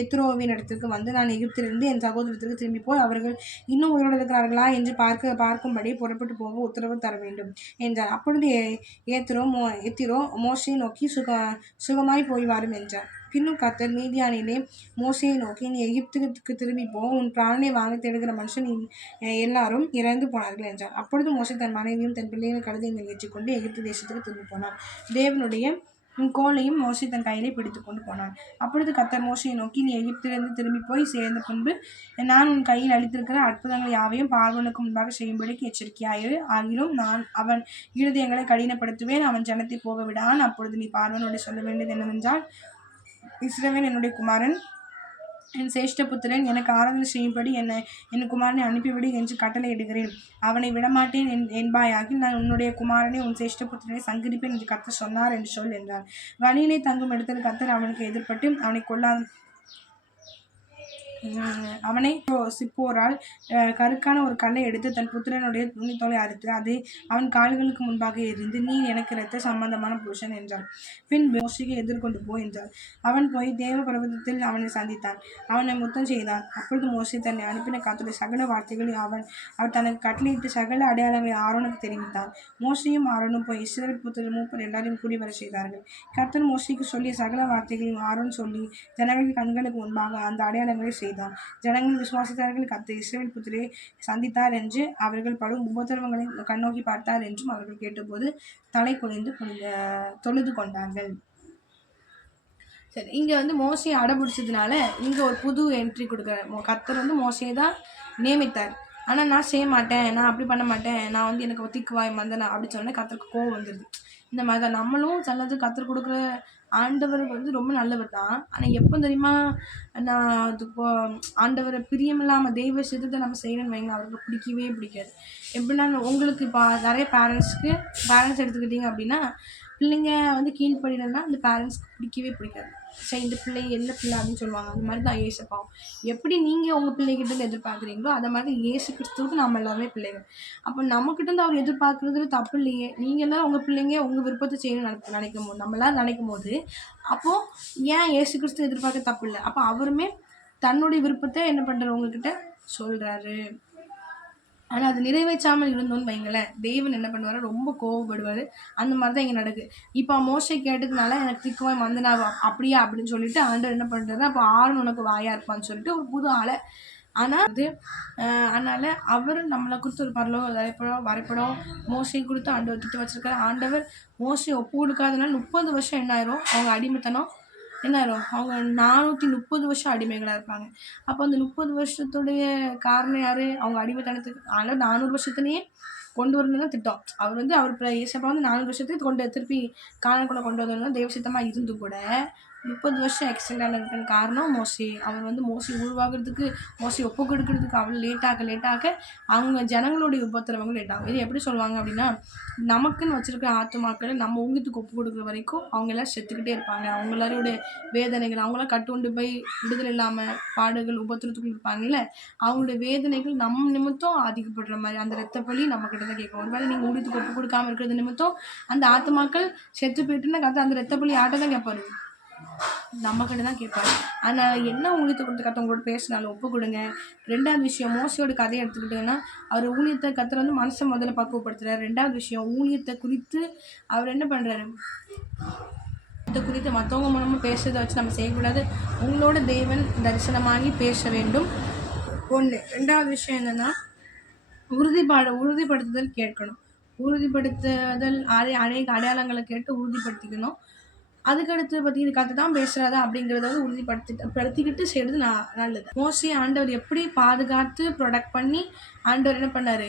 எத்ரோவின் இடத்திற்கு வந்து, நான் எகிப்திலிருந்து என் சகோதரத்திற்கு திரும்பி போய் அவர்கள் இன்னும் உயிரோடு இருக்கிறார்களா என்று பார்க்கும்படி புறப்பட்டு போக உத்தரவு தர வேண்டும் என்றார். அப்பொழுது எத்திரோ மோசேயை நோக்கி, சுகமாய் போய் வாரும் என்றார். பின்னும் கர்த்தர் மீதியானிலே மோசேயை நோக்கி, நீ எகிப்துக்கு திரும்பி போ, உன் பிராணனை வாங்க தேடுகிற மனுஷன் எல்லாரும் இறந்து போனார்கள் என்றார். அப்பொழுது மோசே தன் மனைவியும் தன் பிள்ளைகள் கழுதையின் மேல் ஏற்றிக்கொண்டு எகிப்து தேசத்துக்கு திரும்பி போனார். தேவனுடைய கோலையும் மோசே தன் கையிலே பிடித்துக் கொண்டு போனான். அப்பொழுது கர்த்தர் மோசேயை நோக்கி, நீ எகிப்திலிருந்து திரும்பி போய் சேர்ந்த பின்பு நான் உன் கையில் அளித்திருக்கிற அற்புதங்கள் யாவையும் பார்வோனுக்கு முன்பாக செய்யும்படிக்கு எச்சரிக்கையாயிரு. ஆகிலும் நான் அவன் இருதயங்களை கடினப்படுத்துவேன், அவன் ஜனத்தை போக விடான். அப்பொழுது நீ பார்வோனோடு சொல்ல வேண்டியது என்னவென்றால், இஸ்ரவேல் என்னுடைய குமாரன், என் சேஷ்டபுத்திரன், எனக்கு ஆராதனை செய்யும்படி என் குமாரனை அனுப்பிவிடு என்று கட்டளையிடுகிறேன். அவனை விடமாட்டேன் என்பாயாகில் நான் உன்னுடைய குமாரனை உன் சேஷ்டபுத்திரனை சங்கரிப்பேன் என்று கர்த்தர் சொன்னார் என்று சொல் என்றார். வழியிலே தங்கும் இடத்தில் கர்த்தர் அவனுக்கு எதிர்பட்டு அவனை சிப்போரால் கருக்கான ஒரு கல்லை எடுத்து தன் புத்திரனுடைய துணித்தோலை அறுத்து அதை அவன் கால்களுக்கு முன்பாக எறிந்து, நீ எனக்கு இரத்த சம்பந்தமான புருஷன் என்றார். பின் மோசேயை எதிர்கொண்டு போ என்றார். அவன் போய் தேவ பர்வதத்தில் அவனை சந்தித்தான். அவனை முத்தம் செய்தான். அப்பொழுது மோசே தன்னை அனுப்பின கர்த்தருடைய சகல வார்த்தைகளை அவர் தனக்கு கட்டளையிட்டு சகல அடையாளங்களை ஆரோனுக்கு தெரிவித்தான். மோசேயும் ஆரோனும் போய் இஸ்ரவேல் புத்திரர் மூப்பர் எல்லாரையும் கூடி வர செய்தார்கள். கர்த்தர் மோசேக்கு சொல்லிய சகல வார்த்தைகளையும் ஆரோன் சொல்லி ஜனங்களின் கண்களுக்கு முன்பாக அந்த அடையாளங்களை செய்தான். ஜனங்கள் விசுவாசித்தார்கள். கர்த்தர் இஸ்ரவேல் புத்திரரை சந்தித்தார் என்று அவர்கள் படும் உபத்திரவங்களை கண்ணோக்கி பார்த்தார் என்றும் அவர்கள் கேட்டபோது தலை குனிந்து தொழுது கொண்டார்கள். சரி, இங்க வந்து மோசையை அடம்பிடிச்சதுனால இங்க ஒரு புது என்ட்ரி கொடுக்குறாரு. கர்த்தர் வந்து மோசையை தான் நியமித்தார். ஆனால் நான் செய்ய மாட்டேன், நான் அப்படி பண்ண மாட்டேன், நான் வந்து எனக்கு ஒத்திக்குவாய் மந்தனா அப்படி சொன்னேன். கர்த்தருக்கு கோவம் வந்துடுது. இந்த மாதிரி தான் நம்மளும் சிலது கர்த்தர் கொடுக்குற ஆண்டவர் வந்து ரொம்ப நல்லவர் தான். ஆனால் எப்போ தெரியுமா நான் அது ஆண்டவரை பிரியமில்லாமல் தெய்வ சித்தத்தை நம்ம செய்யணும்னு வைங்க, அவருக்கு பிடிக்கவே பிடிக்காது. எப்படின்னா உங்களுக்கு இப்போ நிறைய பேரண்ட்ஸ் எடுத்துக்கிட்டிங்க அப்படின்னா, பிள்ளைங்க வந்து கீழ்ப்படியலைன்னா அந்த பேரண்ட்ஸ்க்கு பிடிக்கவே பிடிக்காது. சரி, இந்த பிள்ளை எந்த பிள்ளை அப்படின்னு சொல்லுவாங்க. அந்த மாதிரி தான் ஏசப்பாவும். எப்படி நீங்கள் உங்கள் பிள்ளைகிட்டேருந்து எதிர்பார்க்குறீங்களோ அதை மாதிரி ஏசு கிறிஸ்துவுக்கு நம்ம எல்லாமே பிள்ளைகள். அப்போ நம்மக்கிட்டேருந்து அவர் எதிர்பார்க்குறதுல தப்பு இல்லையே. நீங்கள் எல்லாம் உங்கள் பிள்ளைங்க உங்கள் விருப்பத்தை செய்யணும்னு நினைக்கும் போது, நம்மளாம் நினைக்கும் போது, அப்போது ஏன் ஏசு கிறிஸ்து எதிர்பார்க்க தப்பு இல்லை? அப்போ அவருமே தன்னுடைய விருப்பத்தை என்ன பண்ணுறாரு, உங்ககிட்ட சொல்கிறாரு. ஆனால் அது நிறைவேற்றாமல் இருந்தோன்னு வைங்களேன், தேவன் என்ன பண்ணுவார், ரொம்ப கோவப்படுவார். அந்த மாதிரி தான் இங்கே நடக்குது. இப்போ மோசே கேட்டதுனால எனக்கு திக்குவாய் வந்து நான் அப்படியா அப்படின்னு சொல்லிட்டு ஆண்டவர் என்ன பண்ணுறாரு, அப்போ ஆரோன் உனக்கு வாயா இருப்பான்னு சொல்லிட்டு ஒரு புது ஆளை. ஆனால் அது அதனால் அவர் நம்மளை குறித்து ஒரு வரைபடம் மோசை கொடுத்து ஆண்டவர் திட்டம் வச்சுருக்காரு. ஆண்டவர் மோசை ஒப்பு கொடுக்காதனால 30 வருஷம் என்ன ஆயிரும், அவங்க அடிமைத்தனம் என்ன ஆயிரும், அவங்க 430 வருஷம் அடிமைகளாக இருப்பாங்க. அப்போ அந்த 30 வருஷத்துடைய காரணம் யார், அவங்க அடிமைத்தனத்துக்கு. ஆனால் 400 வருஷத்துலேயே கொண்டு வரணும் தான் திட்டம். அவர் ஏசப்பா 400 வருஷத்துக்கு திருப்பி காணக்குள்ளே கொண்டு வரணும் தெய்வ சித்தமாக இருந்து கூட 30 வருஷம் எக்ஸ்டெண்ட் ஆனதுக்கான காரணம் மோசே. அவர் மோசே உருவாகிறதுக்கு, மோசே ஒப்பு கொடுக்கறதுக்கு அவ்வளோ லேட்டாக அவங்க ஜனங்களுடைய உபத்திரவங்கள் லேட்டாகும். இது எப்படி சொல்லுவாங்க அப்படின்னா, நமக்குன்னு வச்சுருக்க ஆத்துமாக்களை நம்ம ஊங்கத்துக்கு ஒப்பு கொடுக்குற வரைக்கும் அவங்க எல்லாம் செத்துக்கிட்டே இருப்பாங்க. அவங்க எல்லாரோடைய வேதனைகள், அவங்களாம் கட்டுண்டு போய் விடுதலை இல்லாமல் பாடுகள் உபத்திரத்துக்குள்ள இருப்பாங்கல்ல, அவங்களுடைய வேதனைகள் நம்ம நிமித்தம் அதிகப்படுற மாதிரி அந்த ரத்தப்பலி நம்மக்கிட்ட தான் கேட்கும். ஒருவேளை நீங்கள் ஊழியத்துக்கு ஒப்பு கொடுக்காமல் இருக்கிறது நிமித்தம் அந்த ஆத்துமாக்கள் செத்து போயிட்டுன்னா அந்த ரத்தப்பலி யார்கிட்ட தான் கேட்பாரு, நம்மக்கிட்ட தான் கேட்பாரு. அதனால் என்ன ஊழியத்தை கொடுத்து கத்தவங்களோட பேசினாலும் ஒப்பு கொடுங்க. 2வது விஷயம், மோசையோட கதையை எடுத்துக்கிட்டோன்னா, அவர் ஊழியத்தை கத்தர் மனசை முதல்ல பக்குவப்படுத்துறாரு. 2வது விஷயம், ஊழியத்தை குறித்து அவர் என்ன பண்ணுறாரு, குறித்து மற்றவங்க மூலமாக பேசுறதை வச்சு நம்ம செய்யக்கூடாது. உங்களோட தேவன் தரிசனமாகி பேச வேண்டும். 1. 2வது விஷயம் என்னென்னா, உறுதிப்படுத்துதல் கேட்கணும். உறுதிப்படுத்துதல் அநேக அடையாளங்களை கேட்டு உறுதிப்படுத்திக்கணும். அதுக்கடுத்து பார்த்தீங்கன்னா கற்று தான் பேசுகிறாதா அப்படிங்கிறத படுத்திக்கிட்டு செய்கிறது நல்லது. மோஸ்ட்லி ஆண்டவர் எப்படி பாதுகாத்து ப்ரொடக்ட் பண்ணி ஆண்டவர் என்ன பண்ணார்,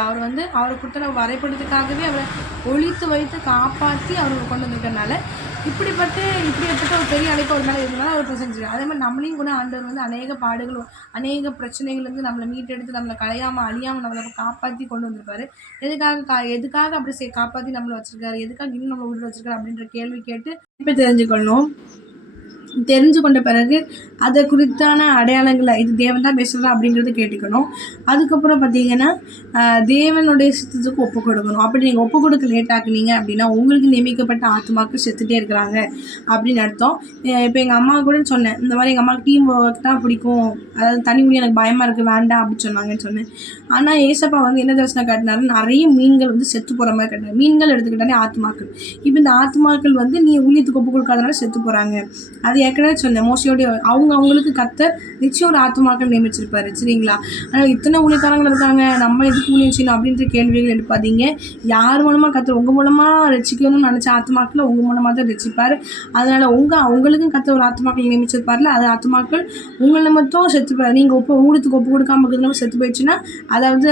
அவர் அவரை கொடுத்த வரைபடத்துக்காகவே அவரை ஒழித்து வைத்து காப்பாற்றி அவரை கொண்டு வந்திருக்கனால இப்படிப்பட்ட ஒரு பெரிய அழைப்பு ஒரு மேலே இருந்தாலும் அவர் செஞ்சிருக்காரு. அதே மாதிரி நம்மளையும் கூட ஆண்டவர் அநேக பாடுகள், அநேக பிரச்சனைகள்லேருந்து நம்மளை மீட்டெடுத்து நம்மளை கலையாமல் அழியாமல் நம்மளை காப்பாற்றி கொண்டு வந்திருப்பாரு. எதுக்காக அப்படி காப்பாற்றி நம்மளை வச்சுருக்காரு, எதுக்காக இன்னும் நம்மளை விட்டு வச்சுருக்காரு அப்படின்ற கேள்வி கேட்டு இப்போ தெரிஞ்சு கொண்ட பிறகு அதை குறித்தான அடையாளங்களை இது தேவன் தான் பேசுகிறா அப்படிங்கிறது கேட்டுக்கணும். அதுக்கப்புறம் பார்த்தீங்கன்னா தேவனுடைய சித்தத்துக்கு ஒப்பு கொடுக்கணும். அப்படி நீங்கள் ஒப்பு கொடுக்க லேட் ஆக்குனீங்க அப்படின்னா உங்களுக்கு நியமிக்கப்பட்ட ஆத்மாக்கள் செத்துட்டே இருக்கிறாங்க அப்படின்னு அர்த்தம். இப்போ எங்கள் அம்மா கூட சொன்னேன், இந்த மாதிரி எங்கள் அம்மாவுக்கு டீம் ஒர்க் தான் பிடிக்கும், அதாவது தனி மொழி எனக்கு பயமாக இருக்குது வேண்டாம் அப்படின்னு சொன்னாங்கன்னு சொன்னேன். ஆனால் ஏசப்பா என்ன தரிசனம் காட்டினாரு, நிறைய மீன்கள் செத்து போகிற மாதிரி காட்டினார். மீன்கள் எடுத்துக்கிட்டாலே ஆத்மாக்கள். இப்போ இந்த ஆத்மாக்கள் நீ ஊழியத்துக்கு ஒப்பு கொடுக்காதனால செத்து போகிறாங்க. அது ஏற்கனவே சொன்னேன், மோஸ்ட்லியோடைய அவங்களுக்கு கத்தர் நிச்சயம் ஒரு ஆத்மாக்கள் நியமிச்சிருப்பாரு, சரிங்களா? ஆனால் இத்தனை ஊழியக்காரங்கள் இருக்காங்க, நம்ம எதுக்கு ஊழியம் செய்யணும் அப்படின்ற கேள்விகள் எடுப்பாதீங்க. யார் மூலமாக கத்தர் உங்கள் மூலமாக ரசிக்கணும்னு நினச்ச ஆத்மாக்களை உங்கள் மூலமாக தான் ரசிப்பார். அதனால் அவங்களுக்கும் கத்தர் ஒரு ஆத்மாக்கள் நியமிச்சிருப்பார்ல, அது ஆத்மாக்கள் உங்களை மட்டும் செத்துப்பார். நீங்கள் ஊழியத்துக்கு ஒப்பு கொடுக்காம இருக்கிறதுனால செத்து போயிடுச்சுன்னா, அதாவது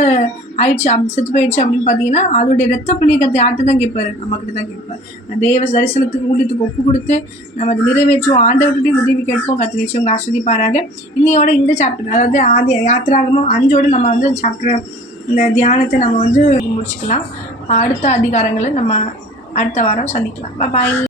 செத்து போயிடுச்சு அப்படின்னு பார்த்தீங்கன்னா அதோடைய ரத்த பள்ளிக்கத்தை யார்கிட்ட தான் கேட்பாரு, நம்மக்கிட்ட தான் கேட்பார். தேவ தரிசனத்துக்கு ஊழியத்துக்கு ஒப்பு கொடுத்து நம்ம அதை நிறைவேற்றுவோம். ஆண்டவர்கிட்டையும் உதவி கேட்போம். கர்த்தர் நிச்சயம் உங்களை ஆசீர்வதிப்பாராக. இன்னையோட இந்த சாப்டர், அதாவது ஆதி யாத்திராகமம் 5 நம்ம சாப்டர் இந்த தியானத்தை நம்ம முடிச்சுக்கலாம். அடுத்த அதிகாரங்களை நம்ம அடுத்த வாரம் சந்திக்கலாம். பாய்.